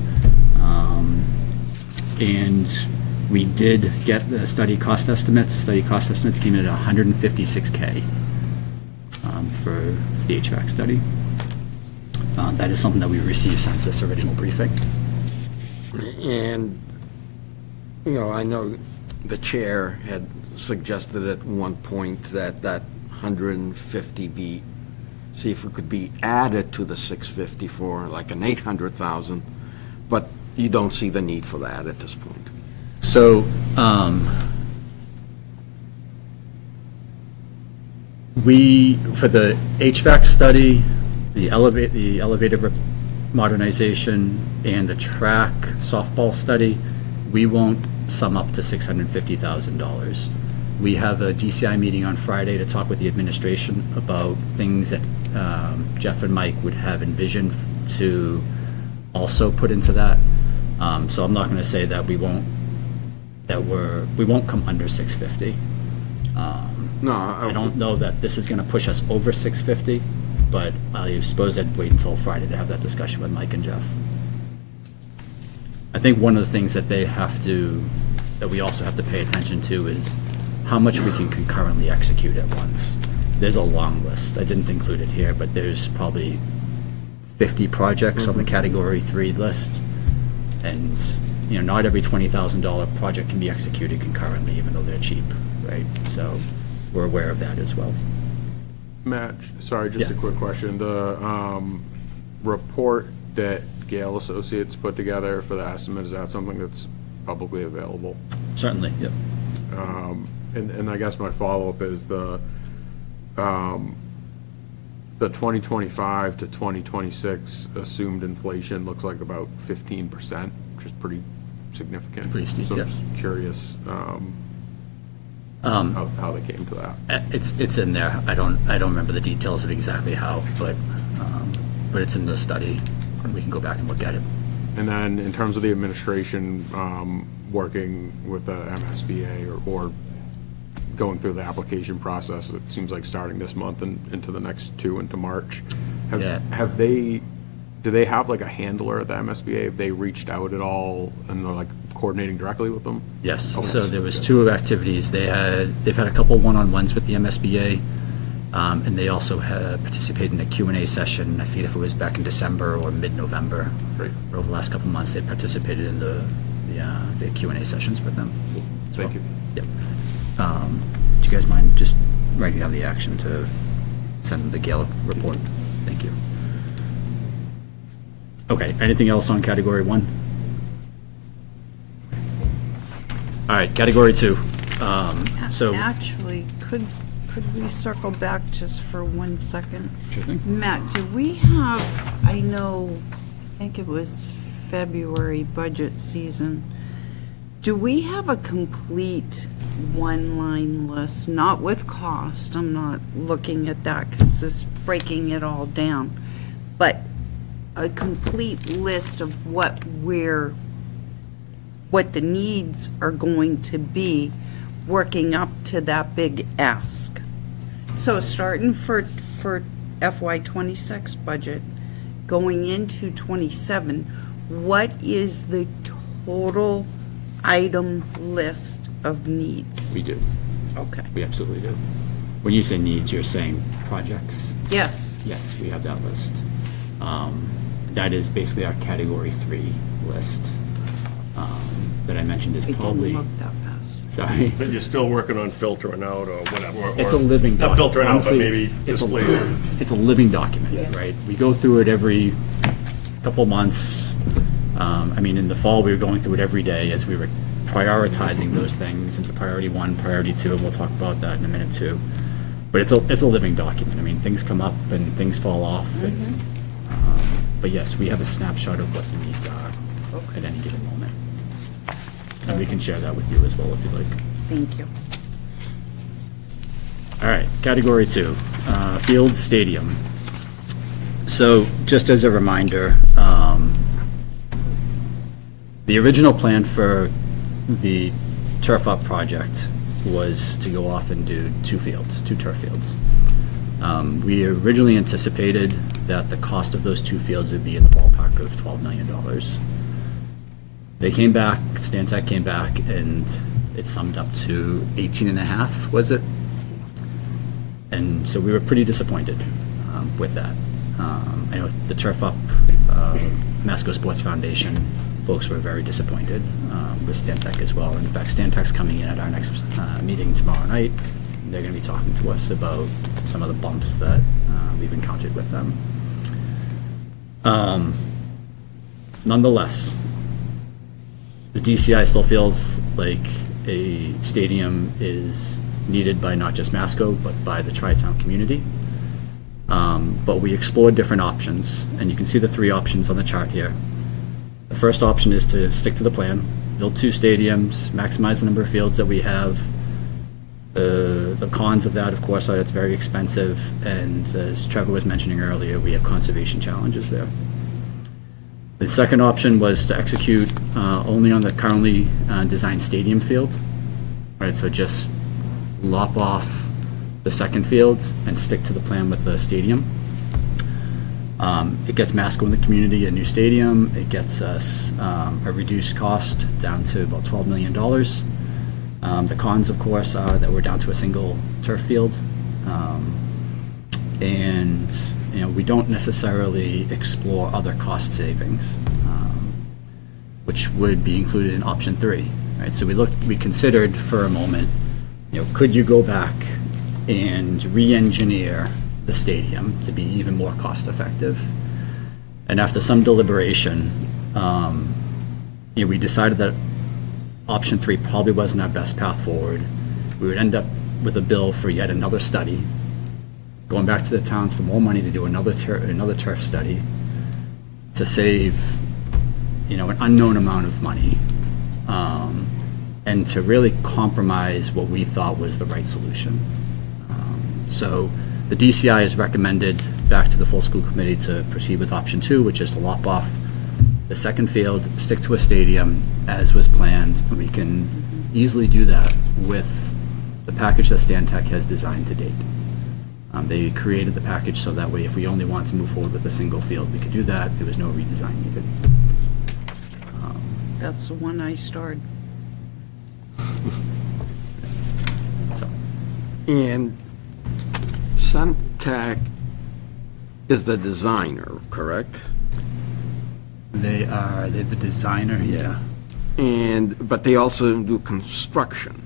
And we did get the study cost estimates. Study cost estimates came in at $156K for the HVAC study. That is something that we received since this original briefing. And, you know, I know the chair had suggested at one point that 150 be, see if it could be added to the 650 for like an 800,000, but you don't see the need for that at this point. So, for the HVAC study, the elevator modernization, and the track softball study, we won't sum up to $650,000. We have a DCI meeting on Friday to talk with the administration about things that Jeff and Mike would have envisioned to also put into that. So I'm not going to say that we won't come under 650. No, I don't know that this is going to push us over 650, but I suppose I'd wait until Friday to have that discussion with Mike and Jeff. I think one of the things that we also have to pay attention to is how much we can concurrently execute at once. There's a long list. I didn't include it here, but there's probably 50 projects on the Category 3 list. And, you know, not every $20,000 project can be executed concurrently, even though they're cheap, right? So we're aware of that as well. Matt, sorry, just a quick question. The report that Gale Associates put together for the estimate, is that something that's publicly available? Certainly, yep. And I guess my follow-up is the 2025 to 2026 assumed inflation looks like about 15%, which is pretty significant. Pretty steep, So yeah. I'm just curious how they came to that. It's in there. I don't remember the details of exactly how, but it's in the study, and we can go back and look at it. And then in terms of the administration, working with the MSBA or going through the application process, it seems like starting this month and into the next 2 into March. Do they have like a handler at the MSBA? Have they reached out at all and they're like coordinating directly with them? Yes, Okay. so there was 2 activities. They've had a couple one-on-ones with the MSBA, and they also had participated in a Q&A session. I forget if it was back in December or mid-November. Great. Or over the last couple of months, they participated in the Q&A sessions with them. Thank you. Yep. Do you guys mind just writing down the action to send the Gale report? Thank you. Okay, anything else on category 1? All right, category 2. So, Actually, could we circle back just for 1 second? Sure thing. Matt, do we have, I think it was February budget season, do we have a complete one-line list, not with cost, I'm not looking at that because it's breaking it all down, but a complete list of what the needs are going to be working up to that big ask? So starting for FY '26 budget, going into '27, what is the total item list of needs? we do. Okay. We absolutely do. When you say needs, you're saying projects? Yes. Yes, we have that list. That is basically our category 3 list that I mentioned is I probably, didn't look that fast. sorry. But you're still working on filtering out or whatever. or- It's a living Not document. filtering out, but Honestly, maybe it's a- display. It's a living document, right? We go through it every couple months. I mean, in the fall, we were going through it every day as we were prioritizing those things into priority 1, priority 2, and we'll talk about that in a minute too. But it's a living document. I mean, things come up and things fall off. And, but yes, we have a snapshot of what the needs are at any given moment. And we can share that with you as well if you like. Thank you. All right, category 2, field stadium. So just as a reminder, the original plan for the turf up project was to go off and do 2 turf fields. We originally anticipated that the cost of those 2 fields would be in the ballpark of $12 million. They came back, Stantec came back, and it summed up to 18.5, was it? And so we were pretty disappointed with that. I know the Turf Up Masco Sports Foundation folks were very disappointed with Stantec as well. In fact, Stantec's coming in at our next meeting tomorrow night. They're going to be talking to us about some of the bumps that we've encountered with them. Nonetheless, the DCI still feels like a stadium is needed by not just Masco, but by the Tri-Town community. But we explored different options, and you can see the 3 options on the chart here. The first option is to stick to the plan, build 2 stadiums, maximize the number of fields that we have. The cons of that, of course, are it's very expensive, and as Trevor was mentioning earlier, we have conservation challenges there. The second option was to execute only on the currently designed stadium field. Right, so just lop off the second field and stick to the plan with the stadium. It gets Masco in the community a new stadium. It gets us a reduced cost down to about $12 million. The cons, of course, are that we're down to a single turf field. And we don't necessarily explore other cost savings, which would be included in option 3. Right? So we considered for a moment, could you go back and re-engineer the stadium to be even more cost effective? And after some deliberation, we decided that option 3 probably wasn't our best path forward. We would end up with a bill for yet another study, going back to the towns for more money to do another turf study to save, an unknown amount of money, and to really compromise what we thought was the right solution. So the DCI has recommended back to the full school committee to proceed with option 2, which is to lop off the second field, stick to a stadium as was planned, and we can easily do that with the package that Stantec has designed to date. They created the package so that way if we only wanted to move forward with a single field, we could do that. There was no redesign needed. That's the one I starred. So, And Suntech is the designer, correct? they're the designer, yeah. But they also do construction.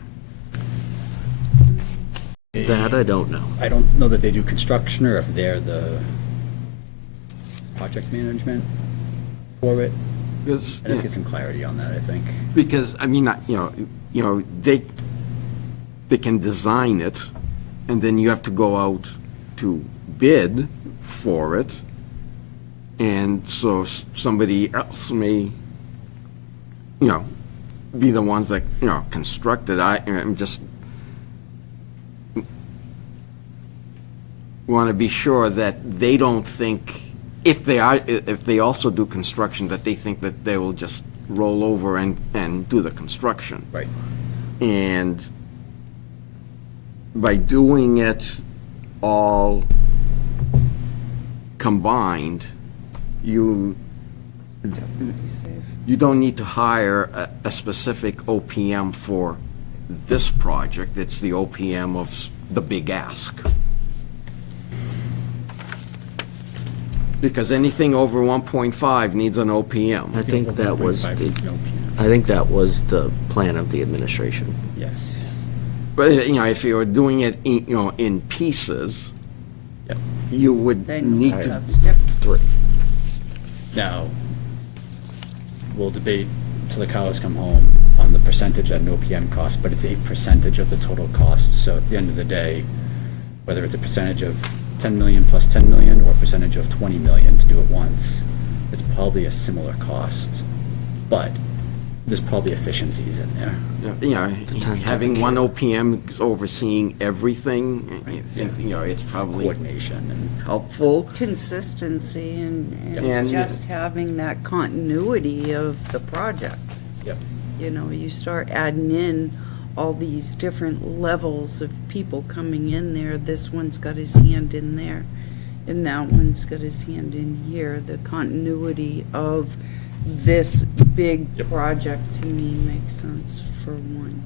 That I don't know. I don't know that they do construction or if they're the project management. for it. Because, I'd have to get some clarity on that, I think. because, I mean, they can design it, and then you have to go out to bid for it. And so somebody else may, be the ones that, construct it. I'm just want to be sure that they don't think, if they also do construction, that they think that they will just roll over and do the construction. Right. And by doing it all combined, you don't need to hire a specific OPM for this project. It's the OPM of the big ask. Because anything over 1.5 needs an OPM. I think that was $1.5 the, I think that was the plan of the administration. Yes. But, if you were doing it, in pieces, Yep. you would Then need to. that's different. Three. Now, we'll debate till the cows come home on the percentage that an OPM costs, but it's a percentage of the total cost. So at the end of the day, whether it's a percentage of 10 million plus 10 million or a percentage of 20 million to do it once, it's probably a similar cost. But there's probably efficiencies in there. Having one OPM overseeing everything, I think, it's probably Coordination and helpful. Consistency and And- just having that continuity of the project. Yep. You start adding in all these different levels of people coming in there. This one's got his hand in there, and that one's got his hand in here. The continuity of this big Yep. project to me makes sense for one.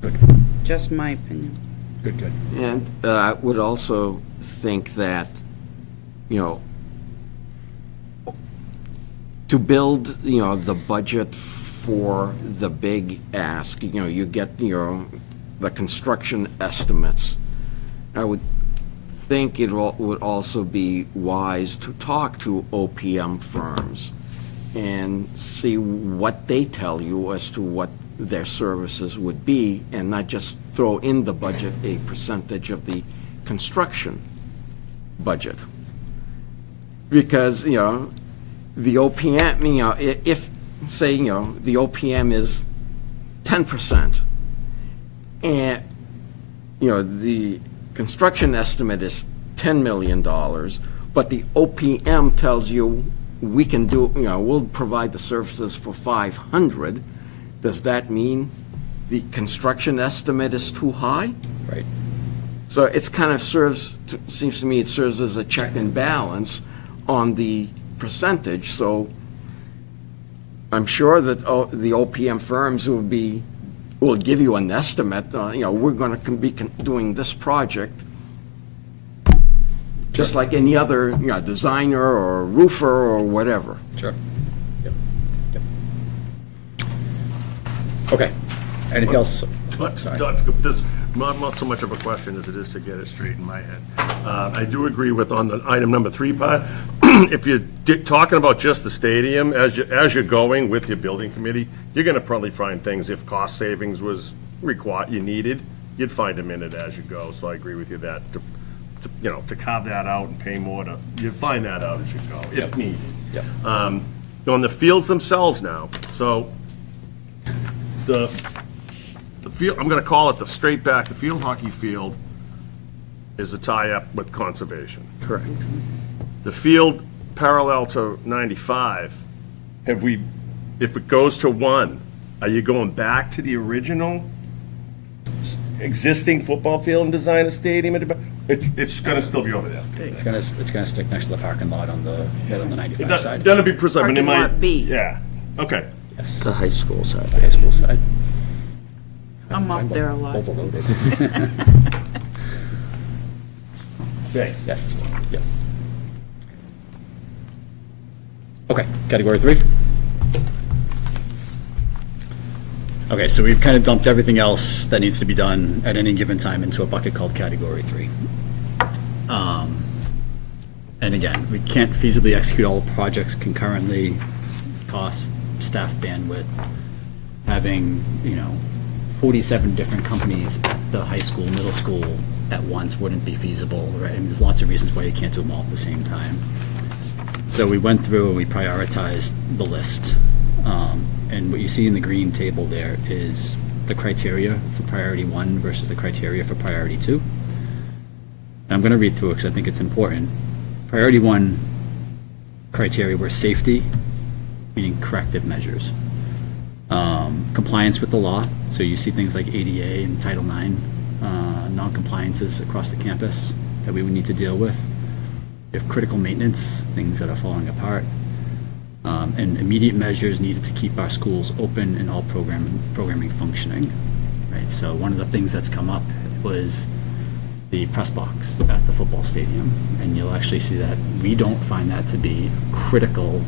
Good. Just my opinion. Good, good. And I would also think that, to build, the budget for the big ask, you get, the construction estimates. I would think it would also be wise to talk to OPM firms and see what they tell you as to what their services would be, and not just throw in the budget a percentage of the construction budget. Because, the OPM, if, say, the OPM is 10%, and, the construction estimate is $10 million, but the OPM tells you we can do, we'll provide the services for 500, does that mean the construction estimate is too high? Right. So it's kind of seems to me it serves as a check and balance on the percentage. So I'm sure that the OPM firms will give you an estimate, we're going to be doing this project, just like any other, designer or roofer or whatever. Sure. Yep. Yep. Okay. Anything else? Sorry. This, not so much of a question as it is to get it straight in my head. I do agree with on the item number 3 part. If you're talking about just the stadium, as you're going with your building committee, you're gonna probably find things, if cost savings was required, you needed, you'd find them in it as you go. So I agree with you that, to carve that out and pay more you'd find that out as you go, if needed. Yep. On the fields themselves now, so the field, I'm gonna call it the straight back, the field hockey field is a tie-up with conservation. Correct. The field parallel to 95, if it goes to 1, are you going back to the original existing football field and design a stadium? It's gonna still be over there. It's gonna stick next to the parking lot on the 95 side. That'll be precise, but it Parking might. lot B. Yeah, okay. Yes. The high school side. The high school side. I'm up there a lot. Overloaded. Okay. Yes. Yep. Okay, category 3. Okay, so we've kind of dumped everything else that needs to be done at any given time into a bucket called category 3. And again, we can't feasibly execute all the projects concurrently, cost, staff bandwidth, having, 47 different companies at the high school, middle school at once wouldn't be feasible, right? I mean, there's lots of reasons why you can't do them all at the same time. So we went through and we prioritized the list. And what you see in the green table there is the criteria for priority 1 versus the criteria for priority 2. And I'm going to read through it because I think it's important. Priority 1 criteria were safety, meaning corrective measures. Compliance with the law, so you see things like ADA and Title IX, non-compliances across the campus that we would need to deal with. You have critical maintenance, things that are falling apart, and immediate measures needed to keep our schools open and all programming functioning. Right. So one of the things that's come up was the press box at the football stadium, and you'll actually see that we don't find that to be critical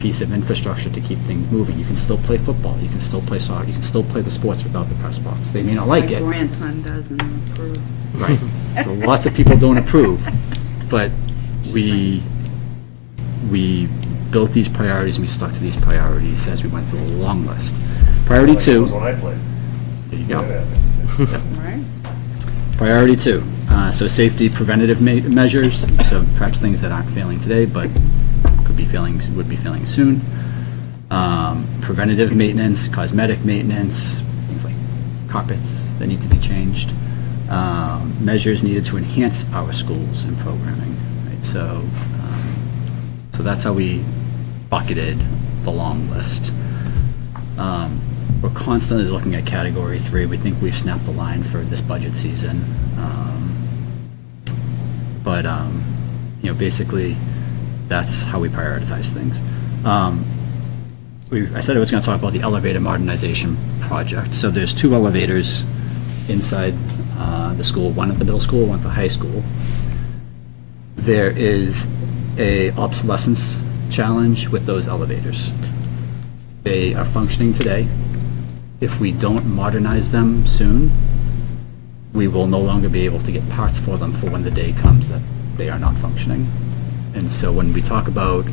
piece of infrastructure to keep things moving. You can still play football, you can still play soccer, you can still play the sports without the press box. They may not like My it. grandson doesn't approve. Right. So lots of people don't approve, but we built these priorities and we stuck to these priorities as we went through a long list. Priority 2. When I played. There you go. Right? Priority 2, so safety preventative measures, so perhaps things that aren't failing today, but would be failing soon. Preventative maintenance, cosmetic maintenance, things like carpets that need to be changed. Measures needed to enhance our schools and programming, right? So that's how we bucketed the long list. We're constantly looking at category 3. We think we've snapped the line for this budget season. But basically, that's how we prioritize things. I said I was going to talk about the elevator modernization project. So there's 2 elevators inside the school, one at the middle school, one at the high school. There is a obsolescence challenge with those elevators. They are functioning today. If we don't modernize them soon, we will no longer be able to get parts for them for when the day comes that they are not functioning. And so when we talk about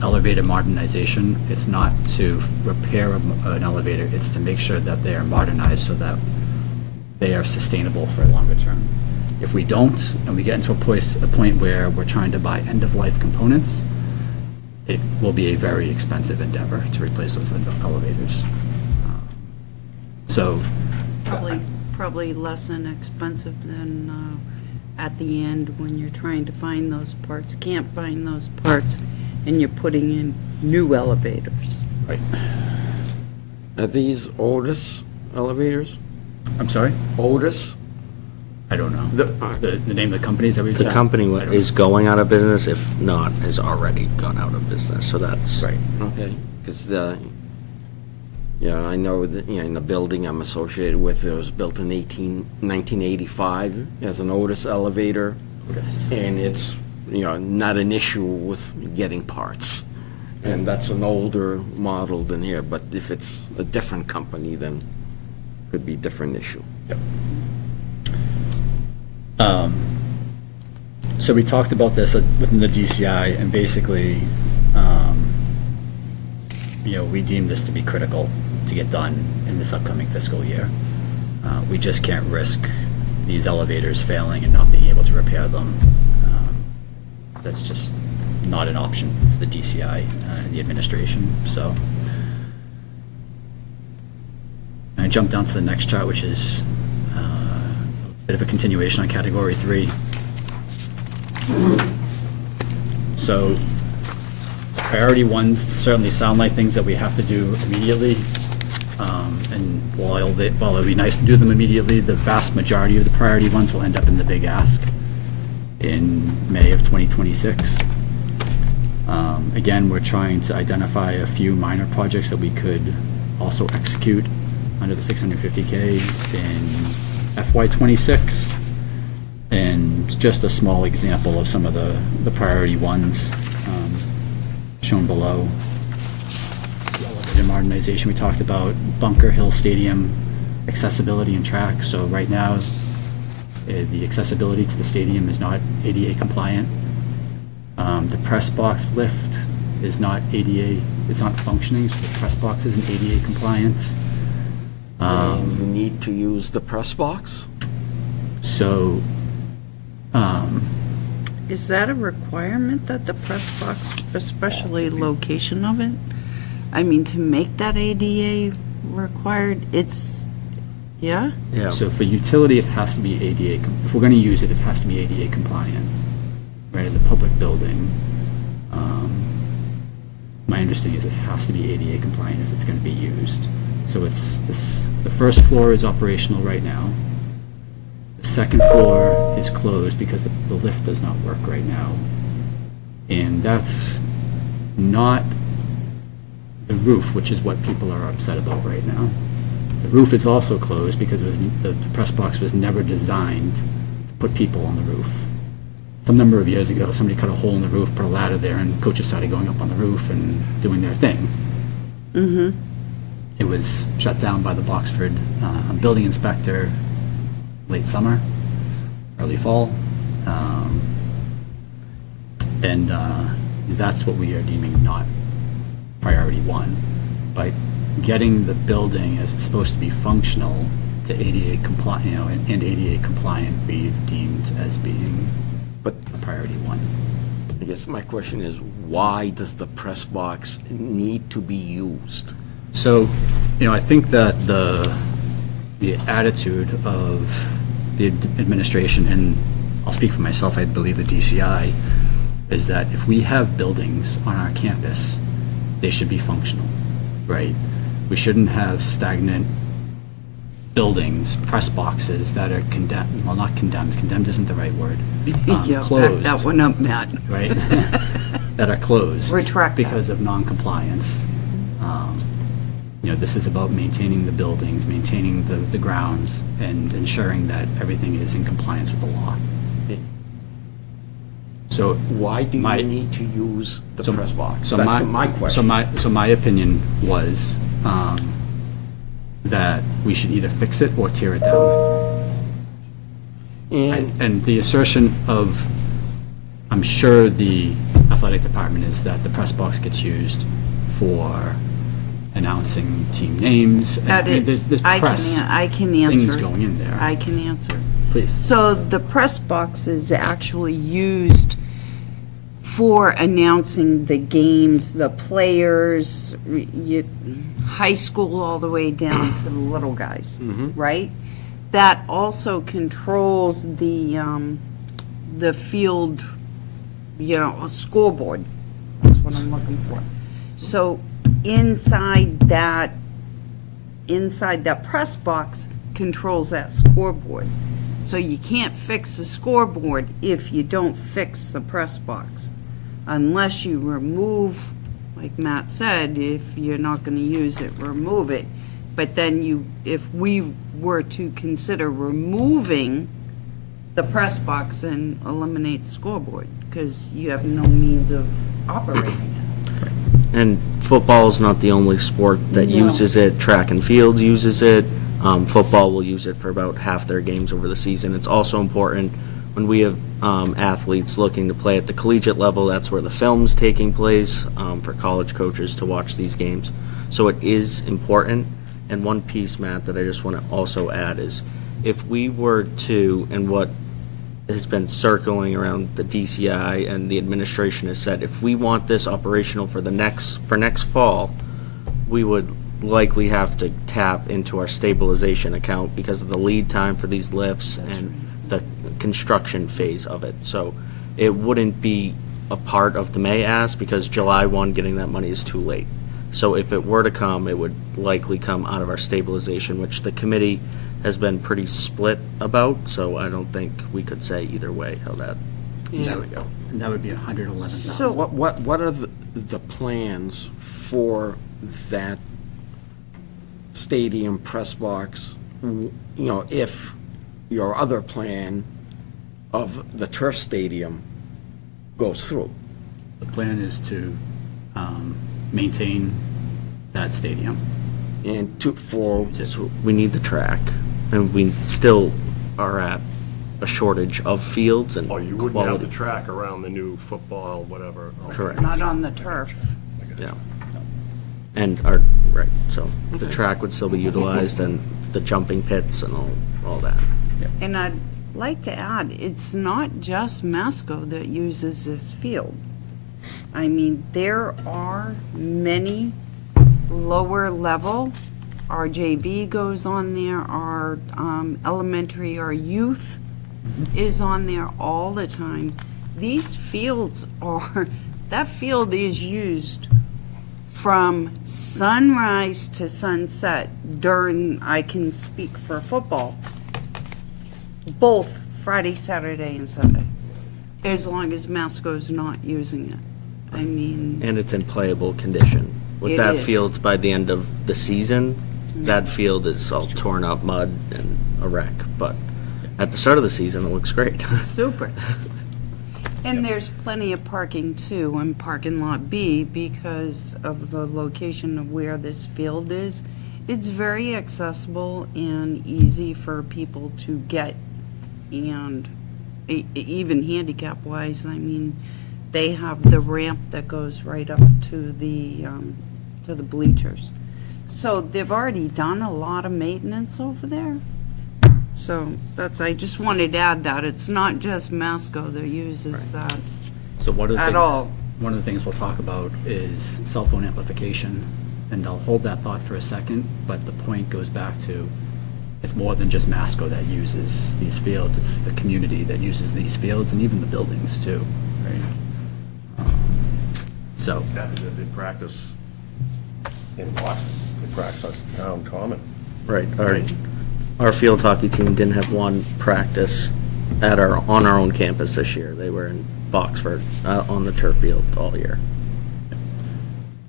elevator modernization, it's not to repair an elevator, it's to make sure that they are modernized so that they are sustainable for a longer term. If we don't, and we get into a point where we're trying to buy end-of-life components, it will be a very expensive endeavor to replace those elevators. So, Probably less inexpensive than at the end when you're trying to find those parts, can't find those parts, and you're putting in new elevators. right. Are these Otis elevators? I'm sorry? Otis? I don't know. The name of the company, is that what you're The saying? company I don't is going out of business, if not, has already gone out of business, so that's. Right. Okay, because I know that, in the building I'm associated with, it was built in 1985 as an Otis elevator. Otis. And it's, not an issue with getting parts. And that's an older model than here, but if it's a different company, then it could be a different issue. Yep. So we talked about this within the DCI, and basically, we deem this to be critical to get done in this upcoming fiscal year. We just can't risk these elevators failing and not being able to repair them. That's just not an option for the DCI and the administration, so. I jump down to the next chart, which is a bit of a continuation on category 3. So priority 1s certainly sound like things that we have to do immediately. And while it'd be nice to do them immediately, the vast majority of the priority 1s will end up in the big ask in May of 2026. Again, we're trying to identify a few minor projects that we could also execute under the 650K in FY26. And just a small example of some of the priority 1s shown below. The elevator modernization we talked about, Bunker Hill Stadium accessibility and track. So right now, the accessibility to the stadium is not ADA compliant. The press box lift is not ADA, it's not functioning, so the press box isn't ADA compliant. You need to use the press box? So, Is that a requirement that the press box, especially location of it? I mean, to make that ADA required, it's, yeah? Yeah. so for utility, it has to be ADA, if we're gonna use it, it has to be ADA compliant, right, as a public building. My understanding is it has to be ADA compliant if it's gonna be used. So it's this, the first floor is operational right now. The second floor is closed because the lift does not work right now. And that's not the roof, which is what people are upset about right now. The roof is also closed because it was, the press box was never designed to put people on the roof. Some number of years ago, somebody cut a hole in the roof, put a ladder there, and coaches started going up on the roof and doing their thing. It was shut down by the Boxford building inspector late summer, early fall. And that's what we are deeming not priority one. By getting the building as it's supposed to be functional to ADA compliant, and ADA compliant, we've deemed as being But a priority one. I guess my question is, why does the press box need to be used? So, I think that the attitude of the administration, and I'll speak for myself, I believe the DCI, is that if we have buildings on our campus, they should be functional, right? We shouldn't have stagnant buildings, press boxes that are condemned, well, not condemned isn't the right word, Yeah, closed. that one up, Matt. Right? That are closed. Retract that. Because of non-compliance. This is about maintaining the buildings, maintaining the grounds, and ensuring that everything is in compliance with the law. So. Why do my- you need to use the press box? So That's my question. So my opinion was that we should either fix it or tear it down. And the assertion of, I'm sure the athletic department is that the press box gets used for announcing team names. That And there's I press I can answer. things going in there. I can answer. Please. So the press box is actually used for announcing the games, the players, high school all the way down to the little guys, right? That also controls the field, scoreboard. That's what I'm looking for. So inside that press box controls that scoreboard. So you can't fix the scoreboard if you don't fix the press box. Unless you remove, like Matt said, if you're not going to use it, remove it. But then if we were to consider removing the press box and eliminate scoreboard, because you have no means of operating it. And football is not the only sport that No. uses it. Track and field uses it. Football will use it for about half their games over the season. It's also important when we have athletes looking to play at the collegiate level. That's where the film's taking place for college coaches to watch these games. So it is important. And one piece, Matt, that I just want to also add is if we were to, and what has been circling around the DCI and the administration has said, if we want this operational for next fall, we would likely have to tap into our stabilization account because of the lead time for these lifts and the construction phase of it. So it wouldn't be a part of the May ask because July 1 getting that money is too late. So if it were to come, it would likely come out of our stabilization, which the committee has been pretty split about, so I don't think we could say either way how that would go. And that would be $111,000. So What are the plans for that stadium press box, if your other plan of the turf stadium goes through? The plan is to maintain that stadium. And So we need the track, and we still are at a shortage of fields and Oh, you wouldn't have the quality. track around the new football, whatever. Correct. Not on the turf. Yeah. And right, so the track would still be utilized and the jumping pits and all that. And I'd like to add, it's not just Masco that uses this field. I mean, there are many lower level. Our JV goes on there, our elementary, our youth is on there all the time. These fields are, that field is used from sunrise to sunset during, I can speak for football, both Friday, Saturday, and Sunday, as long as Masco's not using it. I mean, And it's in playable condition. With It that is. field, by the end of the season, that field is all torn up mud and a wreck. But at the start of the season, it looks great. super. And there's plenty of parking too in parking lot B because of the location of where this field is. It's very accessible and easy for people to get, and even handicap wise, I mean, they have the ramp that goes right up to the bleachers. So they've already done a lot of maintenance over there. So I just wanted to add that. It's not just Masco that uses that. So one of the At things, all. one of the things we'll talk about is cell phone amplification, and I'll hold that thought for a second, but the point goes back to, it's more than just Masco that uses these fields, it's the community that uses these fields, and even the buildings too, right? So, Yeah, they practice in boxes, they practice on town common. Right. Our field hockey team didn't have one practice on our own campus this year. They were in Boxford on the turf field all year.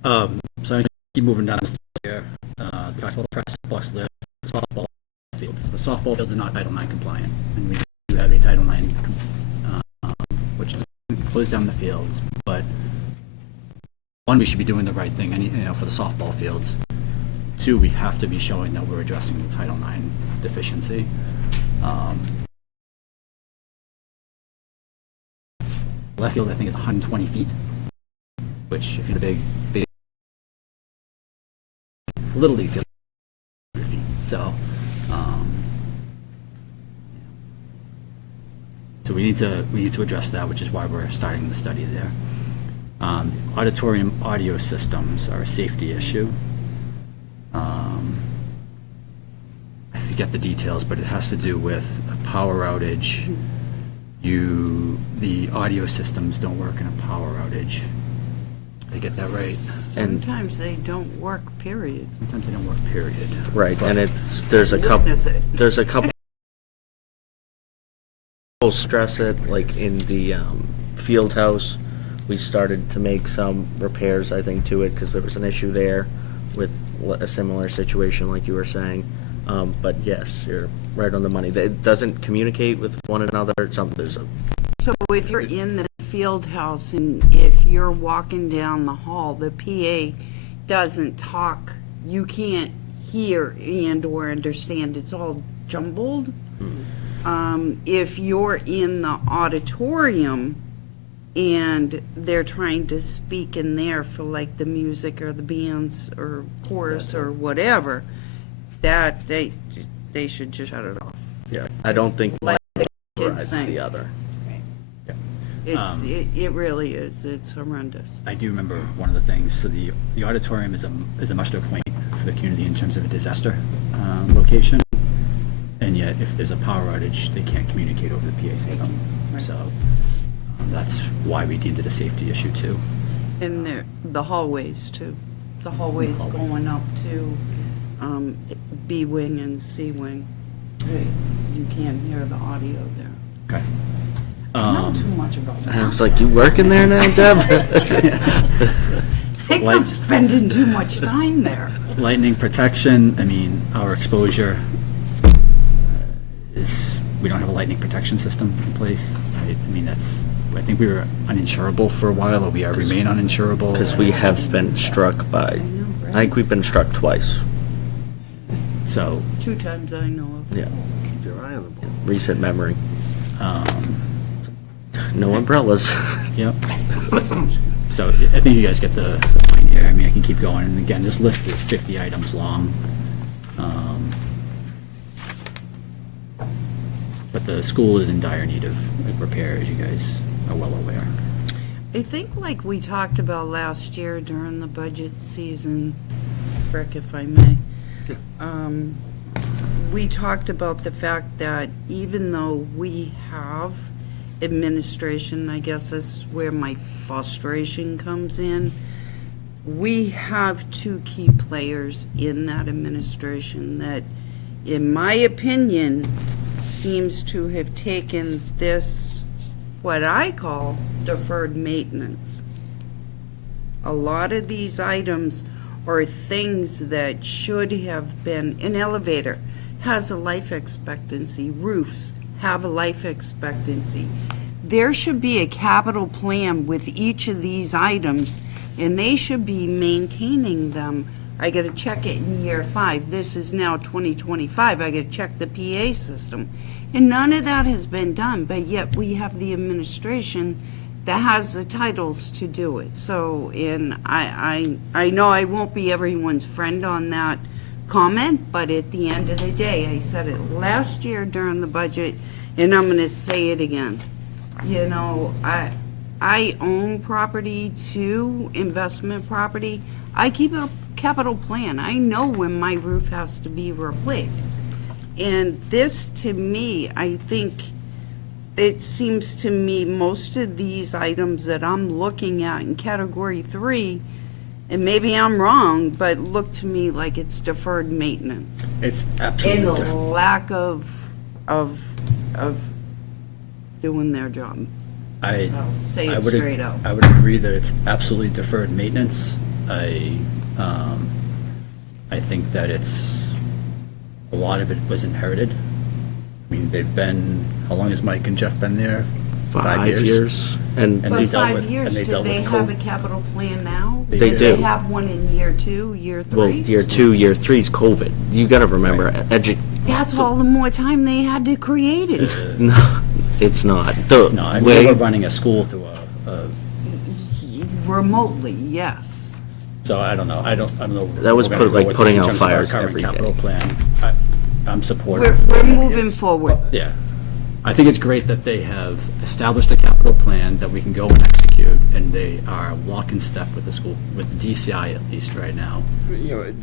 so I'm gonna keep moving down here. Talked about press box lift, softball fields. The softball fields are not Title IX compliant, and we do have a Title IX, which is close down the fields. But one, we should be doing the right thing, for the softball fields. Two, we have to be showing that we're addressing the Title IX deficiency. Left field, I think, is 120 feet, which, if you're a big Little League field, 100 feet. So, so we need to address that, which is why we're starting the study there. Auditorium audio systems are a safety issue. I forget the details, but it has to do with a power outage. The audio systems don't work in a power outage. Did I get that right? Sometimes they don't work, period. Sometimes they don't work, period. Right, and there's a couple. Witness it. There's a couple. We'll stress it, like in the field house. We started to make some repairs, I think, to it because there was an issue there with a similar situation, like you were saying. But yes, you're right on the money. It doesn't communicate with one another. So if you're in the field house and if you're walking down the hall, the PA doesn't talk, you can't hear and or understand. It's all jumbled. If you're in the auditorium and they're trying to speak in there for like the music or the bands or chorus or whatever, that they should just shut it off. Yeah, I don't think one Kids overrides sing. the other. It really is. It's horrendous. I do remember one of the things. So the auditorium is a muster point for the community in terms of a disaster location, and yet if there's a power outage, they can't communicate over the PA system. So that's why we deemed it a safety issue too. And the hallways too. The hallways going up to B wing and C wing. You can't hear the audio there. Okay. Not too much about And I that. was like, you working there now, Deb? I think I'm spending too much time there. Lightning protection. I mean, our exposure is we don't have a lightning protection system in place. Right? I mean, I think we were uninsurable for a while, or we remain uninsurable. Because we have been struck by, I think we've been struck twice. So 2 times I know of. Yeah, Keep your eye on the ball. recent memory. No umbrellas. Yep. So I think you guys get the point here. I mean, I can keep going. And again, this list is 50 items long. But the school is in dire need of repair, as you guys are well aware. I think like we talked about last year during the budget season, Rick, if I may. We talked about the fact that even though we have administration, I guess is where my frustration comes in, we have two key players in that administration that, in my opinion, seems to have taken this, what I call deferred maintenance. A lot of these items are things that should have been, an elevator has a life expectancy, roofs have a life expectancy. There should be a capital plan with each of these items, and they should be maintaining them. I gotta check it in year 5. This is now 2025. I gotta check the PA system. And none of that has been done, but yet we have the administration that has the titles to do it. So, and I know I won't be everyone's friend on that comment, but at the end of the day, I said it last year during the budget, and I'm gonna say it again. You know, I own property too, investment property. I keep a capital plan. I know when my roof has to be replaced. And this, to me, I think, it seems to me most of these items that I'm looking at in category 3, and maybe I'm wrong, but look to me like it's deferred maintenance. It's And absolutely a lack of doing their job. I'll say it straight up. I would agree that it's absolutely deferred maintenance. I think that a lot of it was inherited. I mean, they've been, how long has Mike and Jeff been there? 5 years. And And But they dealt 5 with- years, and they do dealt they with have a COVID. capital plan now? They Do do. they have one in year 2, year 3? well, year 2, year 3 is COVID. You got to remember, That's all the more time they had to create it. no, it's not. It's not, I mean, way- we're running a school through a, Remotely, yes. so I don't know, I don't know. That was we're gonna put- like go with putting this in out terms of our fires current every capital day. plan. I'm supportive. We're moving forward. Yeah. I think it's great that they have established a capital plan that we can go and execute, and they are lock in step with the school, with the DCI at least right now. You know,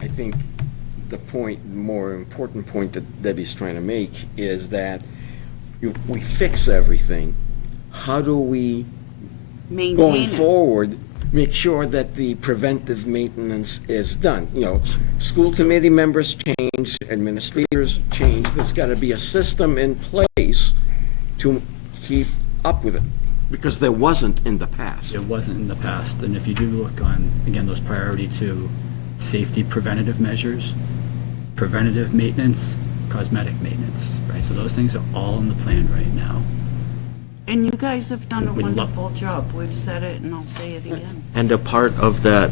I think the more important point that Debbie's trying to make is that we fix everything. How do we, going Maintain it. forward, make sure that the preventive maintenance is done? You know, school committee members change, administrators change. There's got to be a system in place to keep up with it, because there wasn't in the past. It wasn't in the past, and if you do look on, again, those priority 2, safety preventative measures, preventative maintenance, cosmetic maintenance, right? So those things are all in the plan right now. And you guys have done a We love- wonderful job. We've said it, and I'll say it again. And a part of that,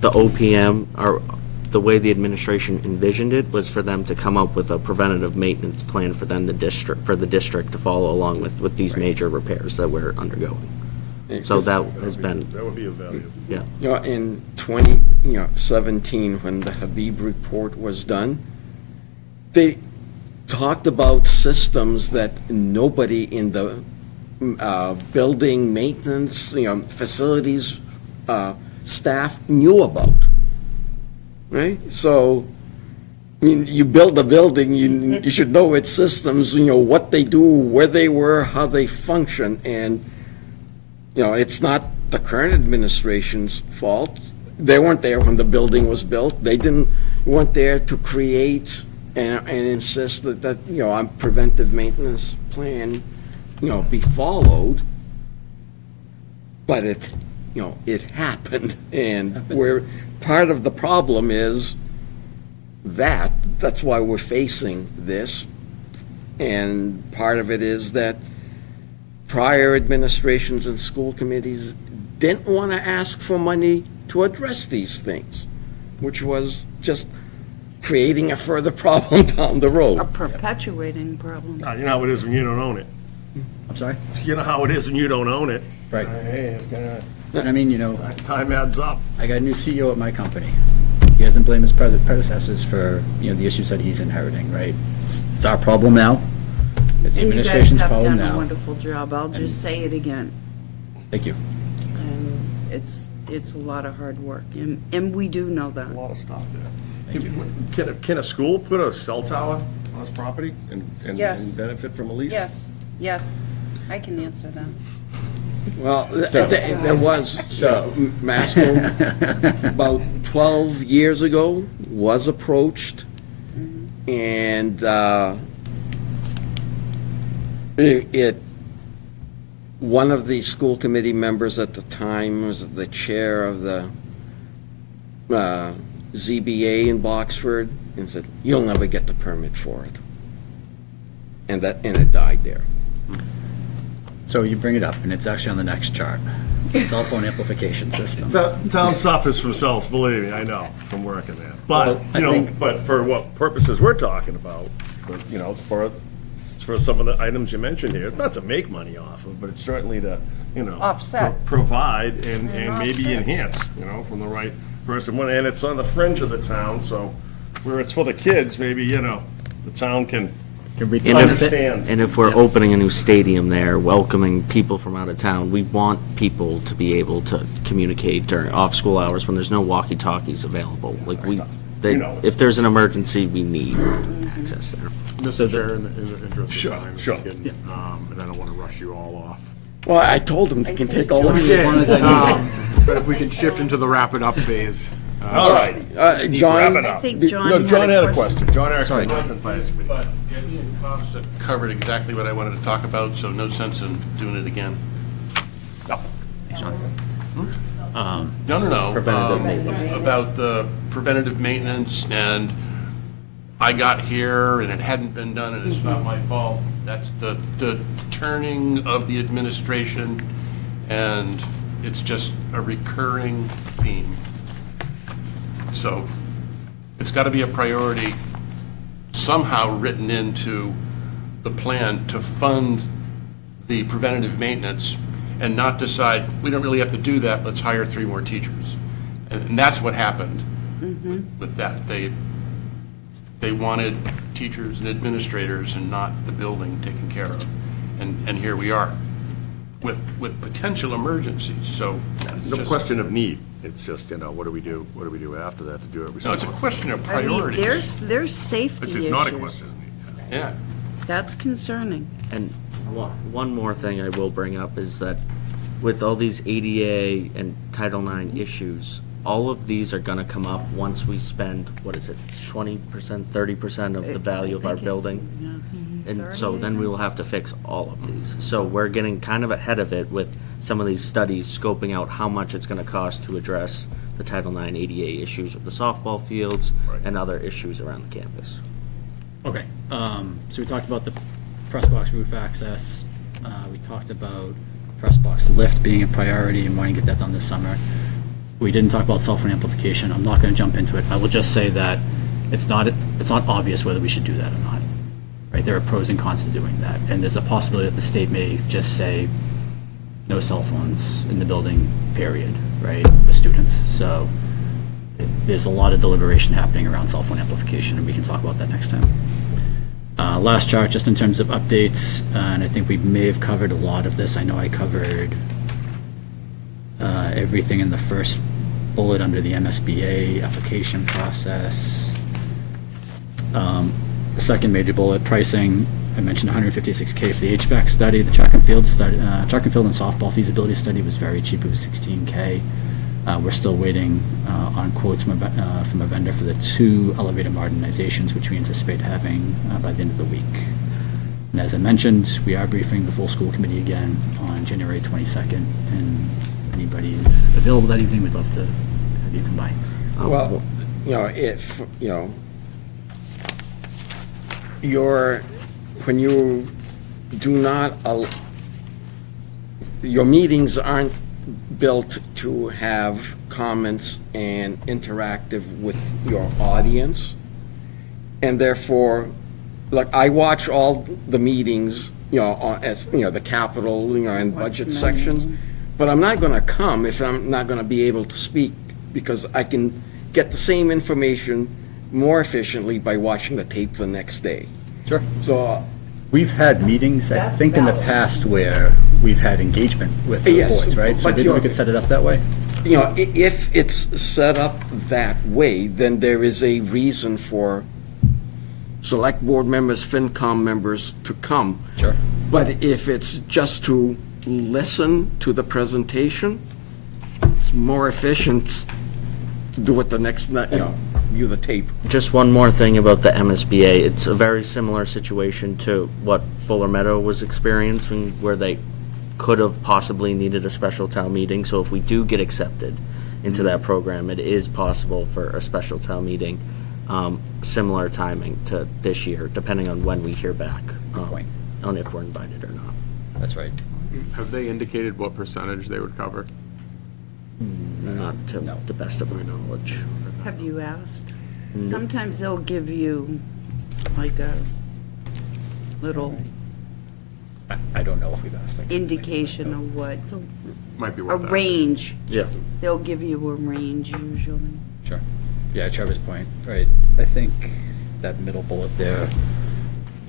the OPM, or the way the administration envisioned it, was for them to come up with a preventative maintenance plan for them, the district to follow along with these major repairs that we're undergoing. So that has been, That would be a value. yeah. You know, in 2017, when the Habib report was done, they talked about systems that nobody in the building maintenance, facilities, staff knew about, right? So, I mean, you build a building, you should know its systems, what they do, where they were, how they function, and it's not the current administration's fault. They weren't there when the building was built. They weren't there to create and insist that a preventive maintenance plan, be followed. But it happened, and where part of the problem is that's why we're facing this, and part of it is that prior administrations and school committees didn't want to ask for money to address these things, which was just creating a further problem down the A road. perpetuating problem. You know how it is when you don't own it. I'm sorry? You know how it is when you don't own it. Right. Hey, it's gonna, And I mean, you know, time adds up. I got a new CEO at my company. He doesn't blame his predecessors for, you know, the issues that he's inheriting, right? It's our problem now. It's the And you guys administration's have problem done a now. wonderful job. I'll just say it again. Thank you. And it's a lot of hard work, and we do know that. A lot of stuff there. Can a school put a cell tower on its property and Yes. benefit from a lease? Yes, I can answer that. Well, there was, Masco, about 12 years ago, was approached, and one of the school committee members at the time was the chair of the ZBA in Boxford, and said, "You'll never get the permit for it." And it died there. So you bring it up, and it's actually on the next chart. Cell phone amplification system. Town suffers from cells, believe me, I know, from working there. But, Well, I you know, think- but for what purposes we're talking about, you know, for some of the items you mentioned here, it's not to make money off of, but it's certainly to, you know. Offset. Provide and maybe offset. enhance, you know, from the right person. And it's on the fringe of the town, so where it's for the kids, maybe, you know, the town can And if, understand. and if we're opening a new stadium there, welcoming people from out of town, we want people to be able to communicate during off-school hours when there's no walkie-talkies available. Like You know. if there's an emergency, we need access there. Mr. Chair, in the interest Sure, of time. sure. we can, and I don't want to rush you all off. Well, I told them they can take all the. But if we can shift into the wrap-it-up phase. All right. Wrap John, it I up. think No, John John had a question. John Erickson, Middleton Finance Committee. But Debbie and Costa covered exactly what I wanted to talk about, so no sense in doing it again. No. Preventative maintenance. About the preventative maintenance, and I got here and it hadn't been done and it's not my fault. That's the turning of the administration, and it's just a recurring theme. So it's got to be a priority somehow written into the plan to fund the preventative maintenance and not decide, we don't really have to do that, let's hire 3 more teachers. And that's what happened with that. They wanted teachers and administrators and not the building taken care of. And here we are with potential emergencies, so it's No just. question of need. It's just, you know, what do we do after that to do it? No, it's a question of I mean, priorities. there's safety This issues. is not a question of need. Yeah. That's concerning. And one more thing I will bring up is that with all these ADA and Title IX issues, all of these are gonna come up once we spend, 20%, 30% of the value of our building? And so then we will have to fix all of these. So we're getting kind of ahead of it with some of these studies, scoping out how much it's gonna cost to address the Title IX ADA issues with the softball fields and other issues around the campus. Okay, so we talked about the press box roof access. We talked about press box lift being a priority and wanting to get that done this summer. We didn't talk about cell phone amplification. I'm not going to jump into it. I will just say that it's not obvious whether we should do that or not. Right? There are pros and cons to doing that, and there's a possibility that the state may just say no cell phones in the building, period. Right, with students. So there's a lot of deliberation happening around cell phone amplification, and we can talk about that next time. Last chart, just in terms of updates, and I think we may have covered a lot of this. I know I covered everything in the first bullet under the MSBA application process. The second major bullet, pricing, I mentioned $156K for the HVAC study. The track and field study, track and field and softball feasibility study was very cheap. It was $16K. We're still waiting on quotes from a vendor for the 2 elevator modernizations, which we anticipate having by the end of the week. And as I mentioned, we are briefing the full school committee again on January 22nd, and if anybody is available that evening, we'd love to have you come by. Well, you know, if, you know, when you do not, your meetings aren't built to have comments and interactive with your audience, And therefore, like, I watch all the meetings, as, the capital, and budget sections, but I'm not gonna come if I'm not gonna be able to speak, because I can get the same information more efficiently by watching the tape the next day. Sure. So, We've had meetings, I think, in the past where we've had engagement with the Yes, boards, right? So but maybe we you're- could set it up that way? if it's set up that way, then there is a reason for select board members, FinCom members to come. Sure. But if it's just to listen to the presentation, it's more efficient to do it the next night, view the tape. Just one more thing about the MSBA. It's a very similar situation to what Fuller Meadow was experiencing, where they could have possibly needed a special town meeting. So if we do get accepted into that program, it is possible for a special town meeting, similar timing to this year, depending on when we hear back point. on if we're invited or not. That's right. Have they indicated what percentage they would cover? Not to the best of my knowledge. Have you asked? Sometimes they'll give you like a little I don't know if we've asked. indication of what, Might be a worth asking. range. Yeah. They'll give you a range usually. Sure. Yeah, Trevor's point, right. I think that middle bullet there,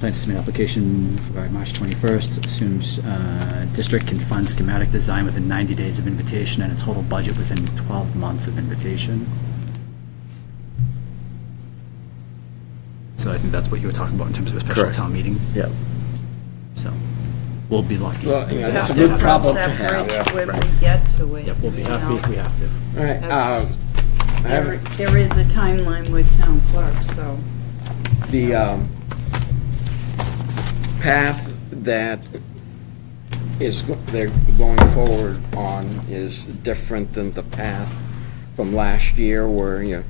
plan to submit application by March 21st, assumes district can fund schematic design within 90 days of invitation and a total budget within 12 months of invitation. So I think that's what you were talking about in terms of a special Correct. town meeting. Yeah. So we'll be lucky. Well, that's a We'll good have problem to cross that have. bridge when we get to it. Yep, we'll be you happy know. if we have to. All right, That's- I have There is a timeline with town clerk, so. the path that they're going forward on is different than the path from last year where,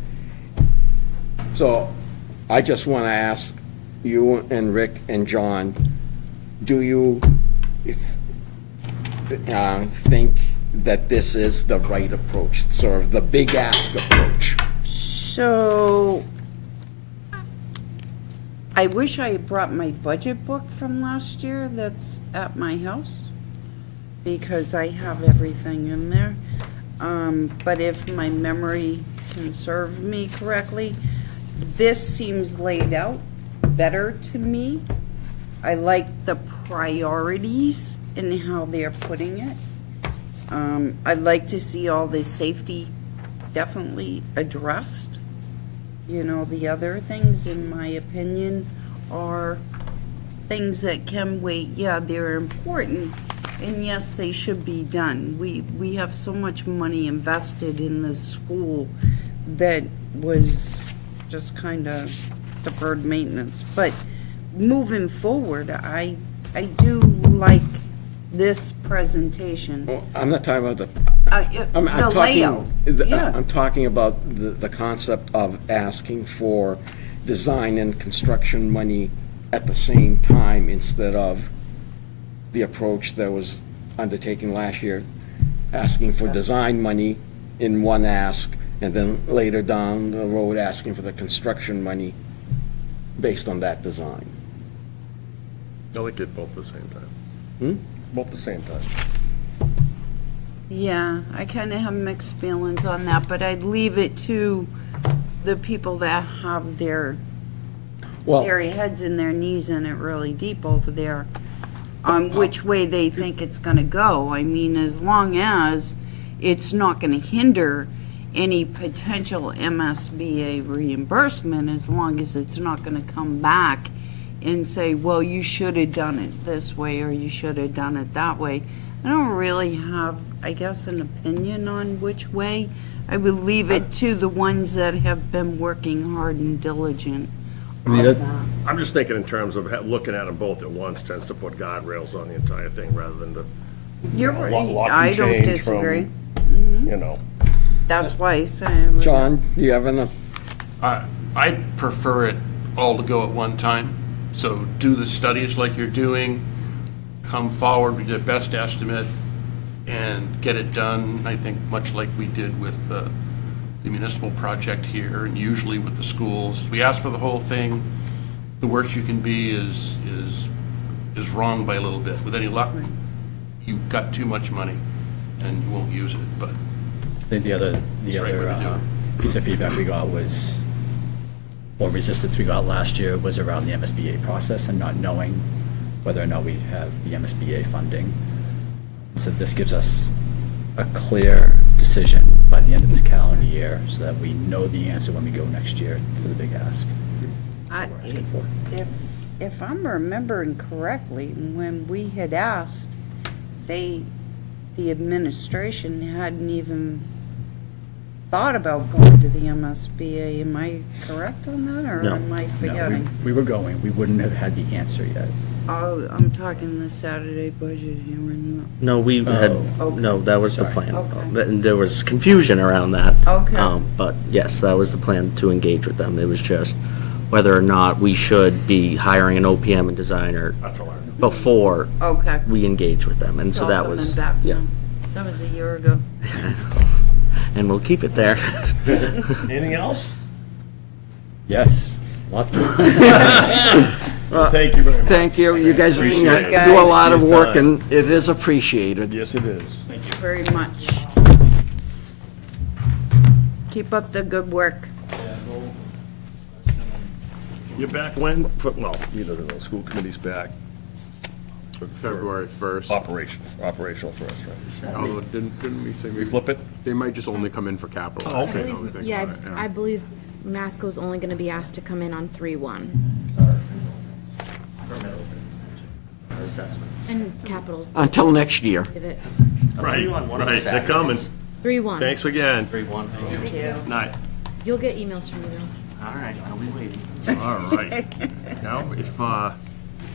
so I just want to ask you and Rick and John, do you think that this is the right approach, sort of the big ask approach? So, I wish I had brought my budget book from last year that's at my house, because I have everything in there. But if my memory can serve me correctly, this seems laid out better to me. I like the priorities in how they're putting it. I'd like to see all the safety definitely addressed. The other things, in my opinion, are things that can wait. Yeah, they're important, and yes, they should be done. We have so much money invested in this school that was just kind of deferred maintenance. But moving forward, I do like this presentation. Well, I'm not talking about The I'm layout, talking, yeah. I'm talking about the concept of asking for design and construction money at the same time instead of the approach that was undertaken last year, asking for design money in one ask, and then later down the road asking for the construction money based on that design. I like it both at the same time. Both at the same time. Yeah, I kind of have mixed feelings on that, but I'd leave it to the people that have their Well, heads in their knees in it really deep over there, on which way they think it's gonna go. I mean, as long as it's not gonna hinder any potential MSBA reimbursement, as long as it's not gonna come back and say, well, you should have done it this way, or you should have done it that way. I don't really have, I guess, an opinion on which way. I would leave it to the ones that have been working hard and diligent. I'm just thinking in terms of looking at them both at once tends to put guardrails on the entire thing rather than to, You're a right. lot can I don't change from- disagree. That's why I say. John, do you have an, I prefer it all to go at one time. So do the studies like you're doing, come forward with your best estimate, and get it done, I think, much like we did with the municipal project here, and usually with the schools. We ask for the whole thing. The worst you can be is wrong by a little bit. With any luck, you've got too much money and you won't use it, but I think the other That's the right way to do piece of feedback we got was, or resistance we got last year was around the MSBA process and not knowing whether or not we have the MSBA funding. So this gives us a clear decision by the end of this calendar year so that we know the answer when we go next year for the big ask. Asking for. If I'm remembering correctly, when we had asked, the administration hadn't even thought about going to the MSBA. Am I correct on that, or No. am I No, forgetting? we were going, we wouldn't have had the answer yet. Oh, I'm talking the Saturday budget hearing. No, we had, Okay. no, that was the plan. Okay. There was confusion around that. Okay. But yes, that was the plan, to engage with them. It was just whether or not we should be hiring an OPM and designer before Okay. we engage with them. And so It's all that coming was, back yeah. now. That was a year ago. And we'll keep it there. Anything else? Yes, lots more. Thank you very much. Thank you. You guys do Appreciate it. a lot of Your work, time. and it is appreciated. Yes, it is. Thank you very much. Keep up the good work. You're back when? Well, you don't know, school committee's back. February 1st. Operational first, right? Although, didn't we say? We flip it? They might just only come in for capital. Oh, okay. now that I think Yeah, about it, I believe Masco's only gonna be asked to come in on 3-1. And capitals. Until next year. Give it Right, right, they're coming. 3-1. Thanks again. Thank you. Night. You'll get emails from me though. All right, I'll be waiting. All right. Now, if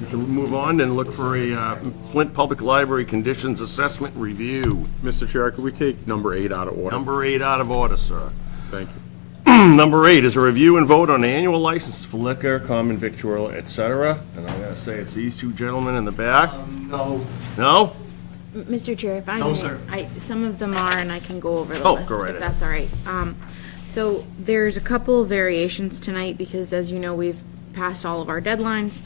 we can move on and look for a Flint Public Library Conditions Assessment Review. Mr. Chair, could we take number 8 out of order? Number 8 out of order, sir. Thank you. Number 8 is a review and vote on the annual license for liquor, common victual, et cetera. And I'm gonna say it's these two gentlemen in the back. No. No? Mr. Chair, if I No, may, sir. some of them are, and I can go over the Oh, list, go right if ahead. that's all right. So there's a couple of variations tonight, because as you know, we've passed all of our deadlines.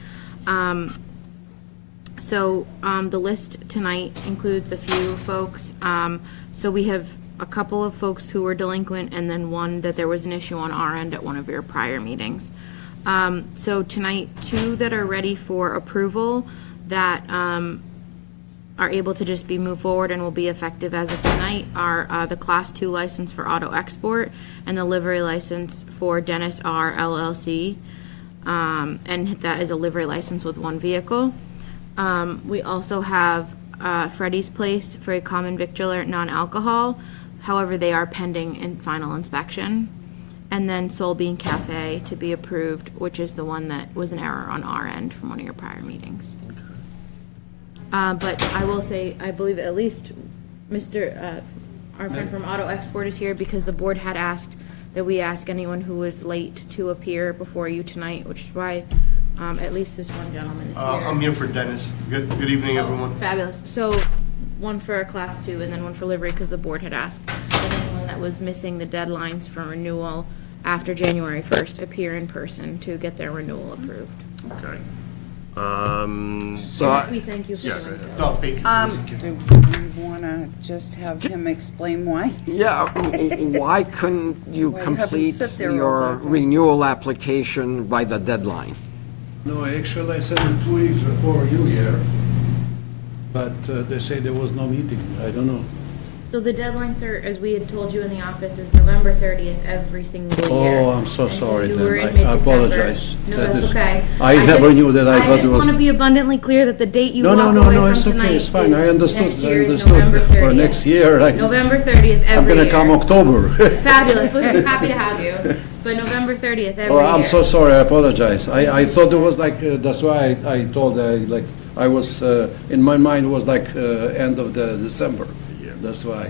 So the list tonight includes a few folks. So we have a couple of folks who were delinquent, and then one that there was an issue on our end at one of your prior meetings. So tonight, 2 that are ready for approval that are able to just be moved forward and will be effective as of tonight are the Class 2 license for auto export and the livery license for Dennis R. LLC. And that is a livery license with 1 vehicle. We also have Freddy's Place for a common victualler, non-alcohol. However, they are pending in final inspection. And then Soul Bean Cafe to be approved, which is the one that was an error on our end from one of your prior meetings. But I will say, I believe at least our friend from Auto Export is here, because the board had asked that we ask anyone who was late to appear before you tonight, which is why at least this one gentleman is here. I'm here for Dennis. Good evening, everyone. Fabulous. So, one for a Class 2 and then one for livery, because the board had asked that anyone that was missing the deadlines for renewal after January 1st appear in person to get their renewal approved. Okay. So, We thank you for Yeah, doing so. No, thank you. Do we want to just have him explain why? yeah, why couldn't you Why have him complete sit there all your that time? renewal application by the deadline? No, actually, I sent it 2 weeks before you here, but they say there was no meeting. I don't know. So the deadline, sir, as we had told you in the office, is November 30th every single year. Oh, I'm so And sorry you then. were in I mid-December. apologize. No, That that's is- okay. I never just- knew that. I thought it I just want was- to be abundantly clear that the date you No, walk no, no, away no, from it's okay, tonight it's fine. I is understood. next I year is understood. November For 30th. next year, November 30th I'm every gonna year. come October. Fabulous. We'd be happy to have you. But November 30th every Oh, year. I'm so sorry. I apologize. I thought it was like, that's why I told, like, I was, in my mind, it was like end of the December. That's why.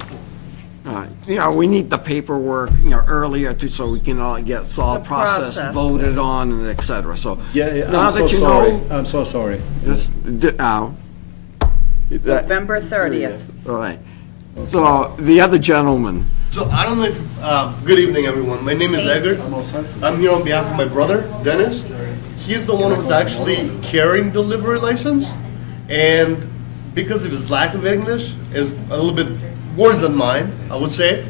We need the paperwork, earlier so we can all get all It's a processed, process. voted on, and et cetera. So Yeah, now I'm so that you sorry. know, I'm so sorry. just, November 30th. all right. So the other gentleman, So I don't know if, good evening, everyone. My name is Edgar. I'm here on behalf of my brother, Dennis. He's the one who's actually carrying the livery license. And because of his lack of English, is a little bit worse than mine, I would say.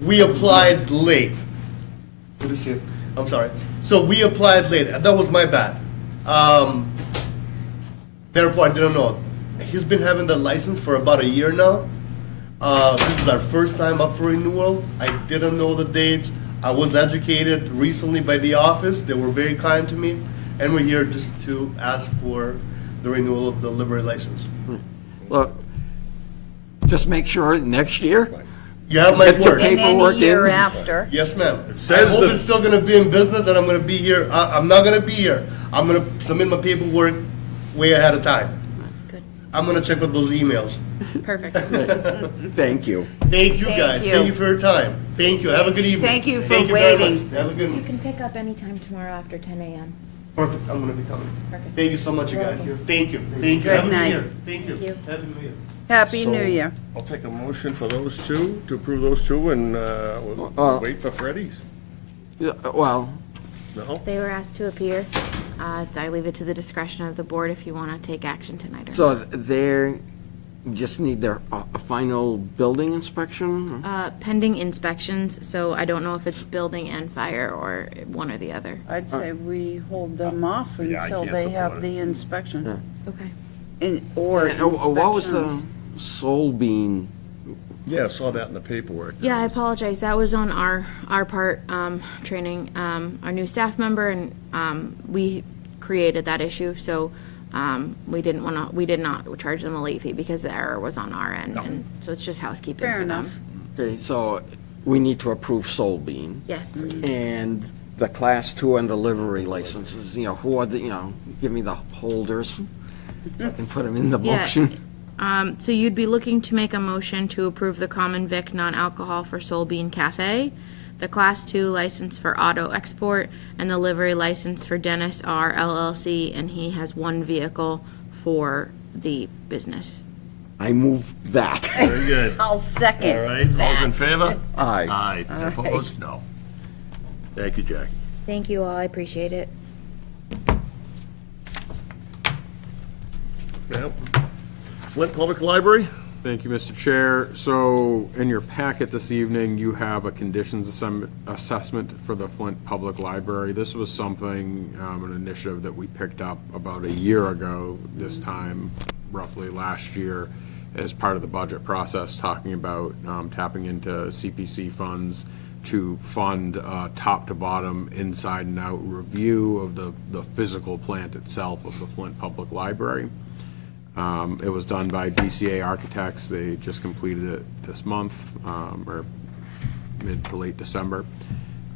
We applied late. What is here? I'm sorry. So we applied late. That was my bad. Therefore, I didn't know. He's been having the license for about a year now. This is our first time up for renewal. I didn't know the dates. I was educated recently by the office. They were very kind to me. And we're here just to ask for the renewal of the livery license. Look, just make sure next year, You have my get your word. paperwork year in. after. Yes, ma'am. I says hope that- it's still gonna be in business and I'm gonna be here. I'm not gonna be here. I'm gonna submit my paperwork way ahead of time. Good. I'm gonna check for those emails. Perfect. Thank you. Thank you, Thank guys. you. Thank you for your time. Thank you. Have a good evening. Thank you for very much. waiting. Have a good You one. can pick up anytime tomorrow after 10 a.m. Perfect. I'm gonna be coming. Perfect. Thank you so much, you guys. Thank you. Thank you. Good Have a night. good year. Thank you. Thank you. Happy New Year. Happy New So, Year. I'll take a motion for those two, to approve those two, and we'll wait for Freddie's. Yeah, well, No? They were asked to appear. I leave it to the discretion of the board if you want to take action tonight or so they're, just need their a final building inspection? not. Pending inspections, so I don't know if it's building and fire or one or the other. I'd say we hold them off Yeah, I until can't they support have it. the inspection. Okay. Or What was the inspections. Soul Bean? Yeah, I saw that in the paperwork. Yeah, I apologize. That was on our part, training our new staff member, and we created that issue, so we did not charge them a late fee because the error was on our end, and so it's just housekeeping Fair for enough. them. Okay, so we need to approve Soul Bean. Yes, please. And the Class 2 and the livery licenses, who are the, give me the holders, so I can put them in the Yeah. motion. So you'd be looking to make a motion to approve the common vic non-alcohol for Soul Bean Cafe, the Class 2 license for Auto Export, and the livery license for Dennis R. LLC, and he has one vehicle for the business. I move that. Very good. I'll second All right, all's in favor? Aye. Aye. Opposed? No. Thank you, Jackie. Thank you all, I appreciate it. Yep. Flint Public Library? Thank you, Mr. Chair. So in your packet this evening, you have a conditions assessment for the Flint Public Library. This was something, an initiative that we picked up about a year ago, this time roughly last year, as part of the budget process, talking about tapping into CPC funds to fund top to bottom, inside and out review of the physical plant itself of the Flint Public Library. It was done by BCA Architects. They just completed it this month, or mid to late December.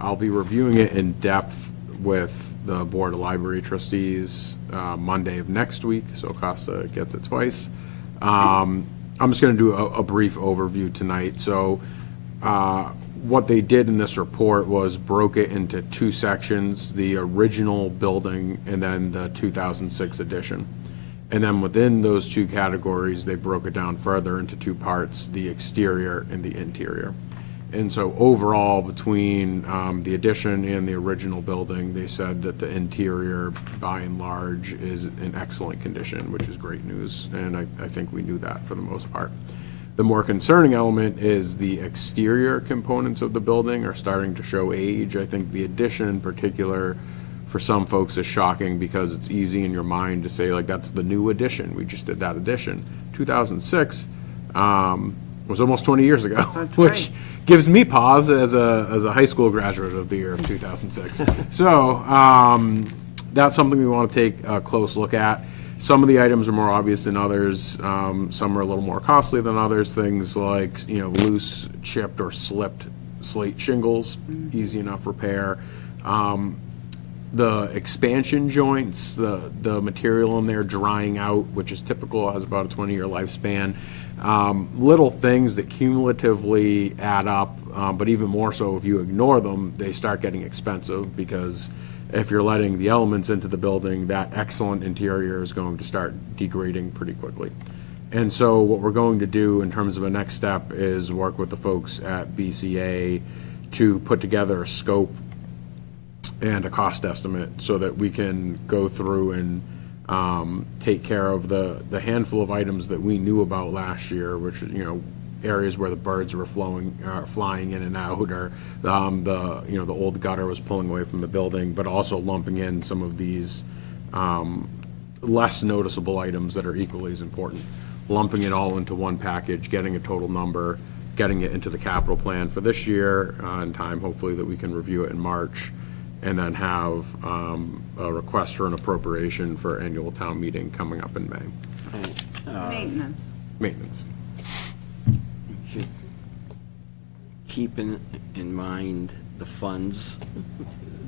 I'll be reviewing it in depth with the Board of Library Trustees Monday of next week, so Costa gets it twice. I'm just going to do a brief overview tonight. So what they did in this report was broke it into two sections, the original building and then the 2006 edition. And then within those two categories, they broke it down further into two parts, the exterior and the interior. And so overall, between the addition and the original building, they said that the interior, by and large, is in excellent condition, which is great news, and I think we knew that for the most part. The more concerning element is the exterior components of the building are starting to show age. I think the addition in particular, for some folks, is shocking because it's easy in your mind to say, like, that's the new addition. We just did that addition. 2006 was almost 20 years ago, which gives me pause as a high school graduate of the year of 2006. So that's something we want to take a close look at. Some of the items are more obvious than others. Some are a little more costly than others. Things like, loose, chipped, or slipped slate shingles, easy enough repair. The expansion joints, the material in there drying out, which is typical, has about a 20-year lifespan. Little things that cumulatively add up, but even more so if you ignore them, they start getting expensive, because if you're letting the elements into the building, that excellent interior is going to start degrading pretty quickly. And so what we're going to do in terms of a next step is work with the folks at BCA to put together a scope and a cost estimate so that we can go through and take care of the handful of items that we knew about last year, which, areas where the birds were flying in and out, or the old gutter was pulling away from the building, but also lumping in some of these less noticeable items that are equally as important. Lumping it all into one package, getting a total number, getting it into the capital plan for this year in time, hopefully that we can review it in March, and then have a request for an appropriation for annual town meeting coming up in May. Maintenance. Maintenance. Keep in mind the funds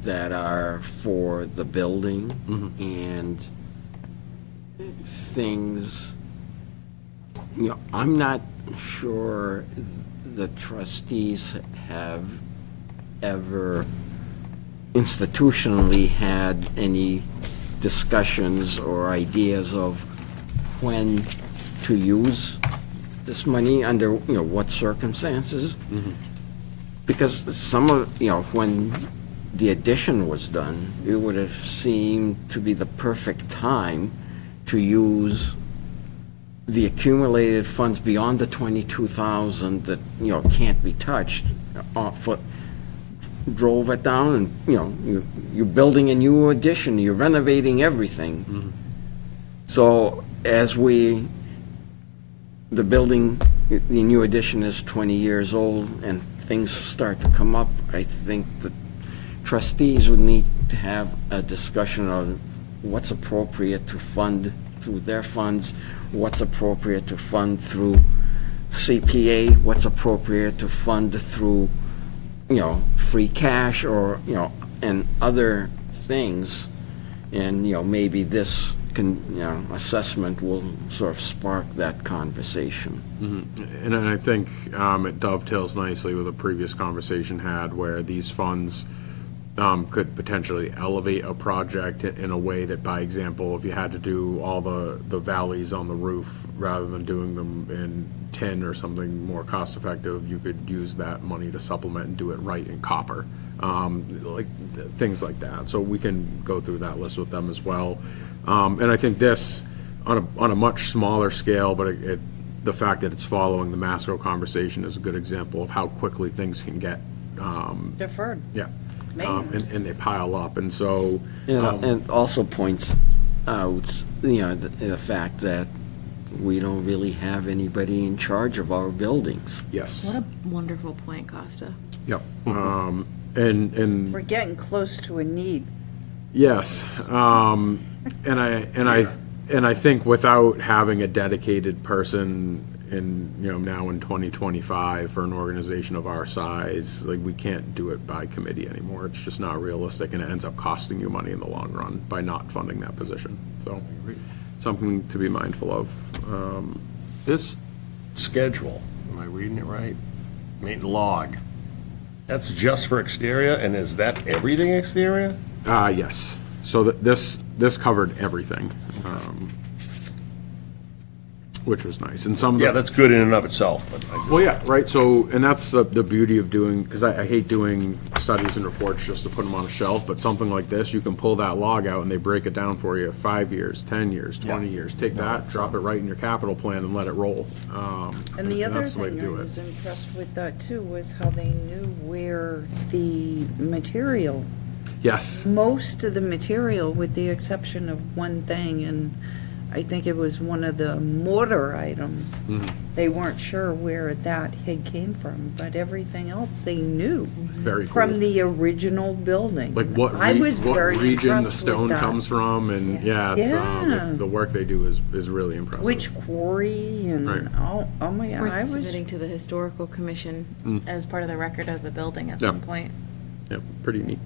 that are for the building and things, I'm not sure the trustees have ever institutionally had any discussions or ideas of when to use this money, under, what circumstances. Because some of, when the addition was done, it would have seemed to be the perfect time to use the accumulated funds beyond the 22,000 that, can't be touched, drove it down, and, you're building a new addition, you're renovating everything. So as the building, the new addition is 20 years old, and things start to come up, I think the trustees would need to have a discussion on what's appropriate to fund through their funds, what's appropriate to fund through CPA, what's appropriate to fund through, free cash, or, and other things. And, maybe this assessment will sort of spark that conversation. And I think it dovetails nicely with a previous conversation had, where these funds could potentially elevate a project in a way that, by example, if you had to do all the valleys on the roof, rather than doing them in tin or something more cost effective, you could use that money to supplement and do it right in copper. Like things like that. So we can go through that list with them as well. And I think this, on a much smaller scale, but the fact that it's following the Masco conversation is a good example of how quickly things can get Deferred. yeah. Maintenance. And they pile up, and so. And also points out, the fact that we don't really have anybody in charge of our buildings. Yes. What a wonderful point, Costa. Yep. And We're getting close to a need. yes, and I think without having a dedicated person now in 2025 for an organization of our size, like, we can't do it by committee anymore. It's just not realistic, and it ends up costing you money in the long run by not funding that position. So, something to be mindful of. This schedule, am I reading it right? Log, that's just for exterior, and is that everything exterior? Yes. So this covered everything, which was nice. And some of Yeah, that's good in and of itself, but I just- well, yeah, right. So, and that's the beauty of doing, because I hate doing studies and reports just to put them on a shelf, but something like this, you can pull that log out and they break it down for you, 5 years, 10 years, 20 years. Take that, drop it right in your capital plan and let it roll. And the other that's the way to thing I do it. was impressed with that too was how they knew where the material, Yes. most of the material, with the exception of one thing, and I think it was one of the mortar items. Mm-hmm. They weren't sure where that had came from, but everything else they knew. Very cool. From the original building. Like what I was what very region the impressed with stone that. comes from, and yeah, it's, Yeah. the work they do is really impressive. Which quarry and, Right. oh my God, I Worth was, submitting to the historical commission as part of the record of the building at Yeah. some point. Yep, pretty neat.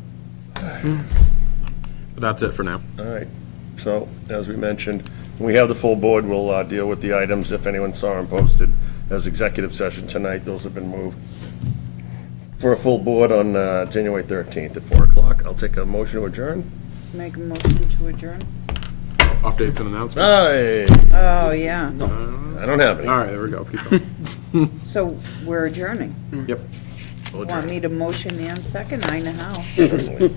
But that's it for now. All right, so, as we mentioned, when we have the full board, we'll deal with the items, if anyone saw them posted as executive session tonight, those have been moved for a full board on January 13th at 4 o'clock. I'll take a motion to adjourn. make a motion to adjourn. Updates and announcements. Aye. Oh, yeah. All I don't have any. All right, there we go, keep going. So we're adjourning. Yep. Want me to motion and second? I know how. Certainly.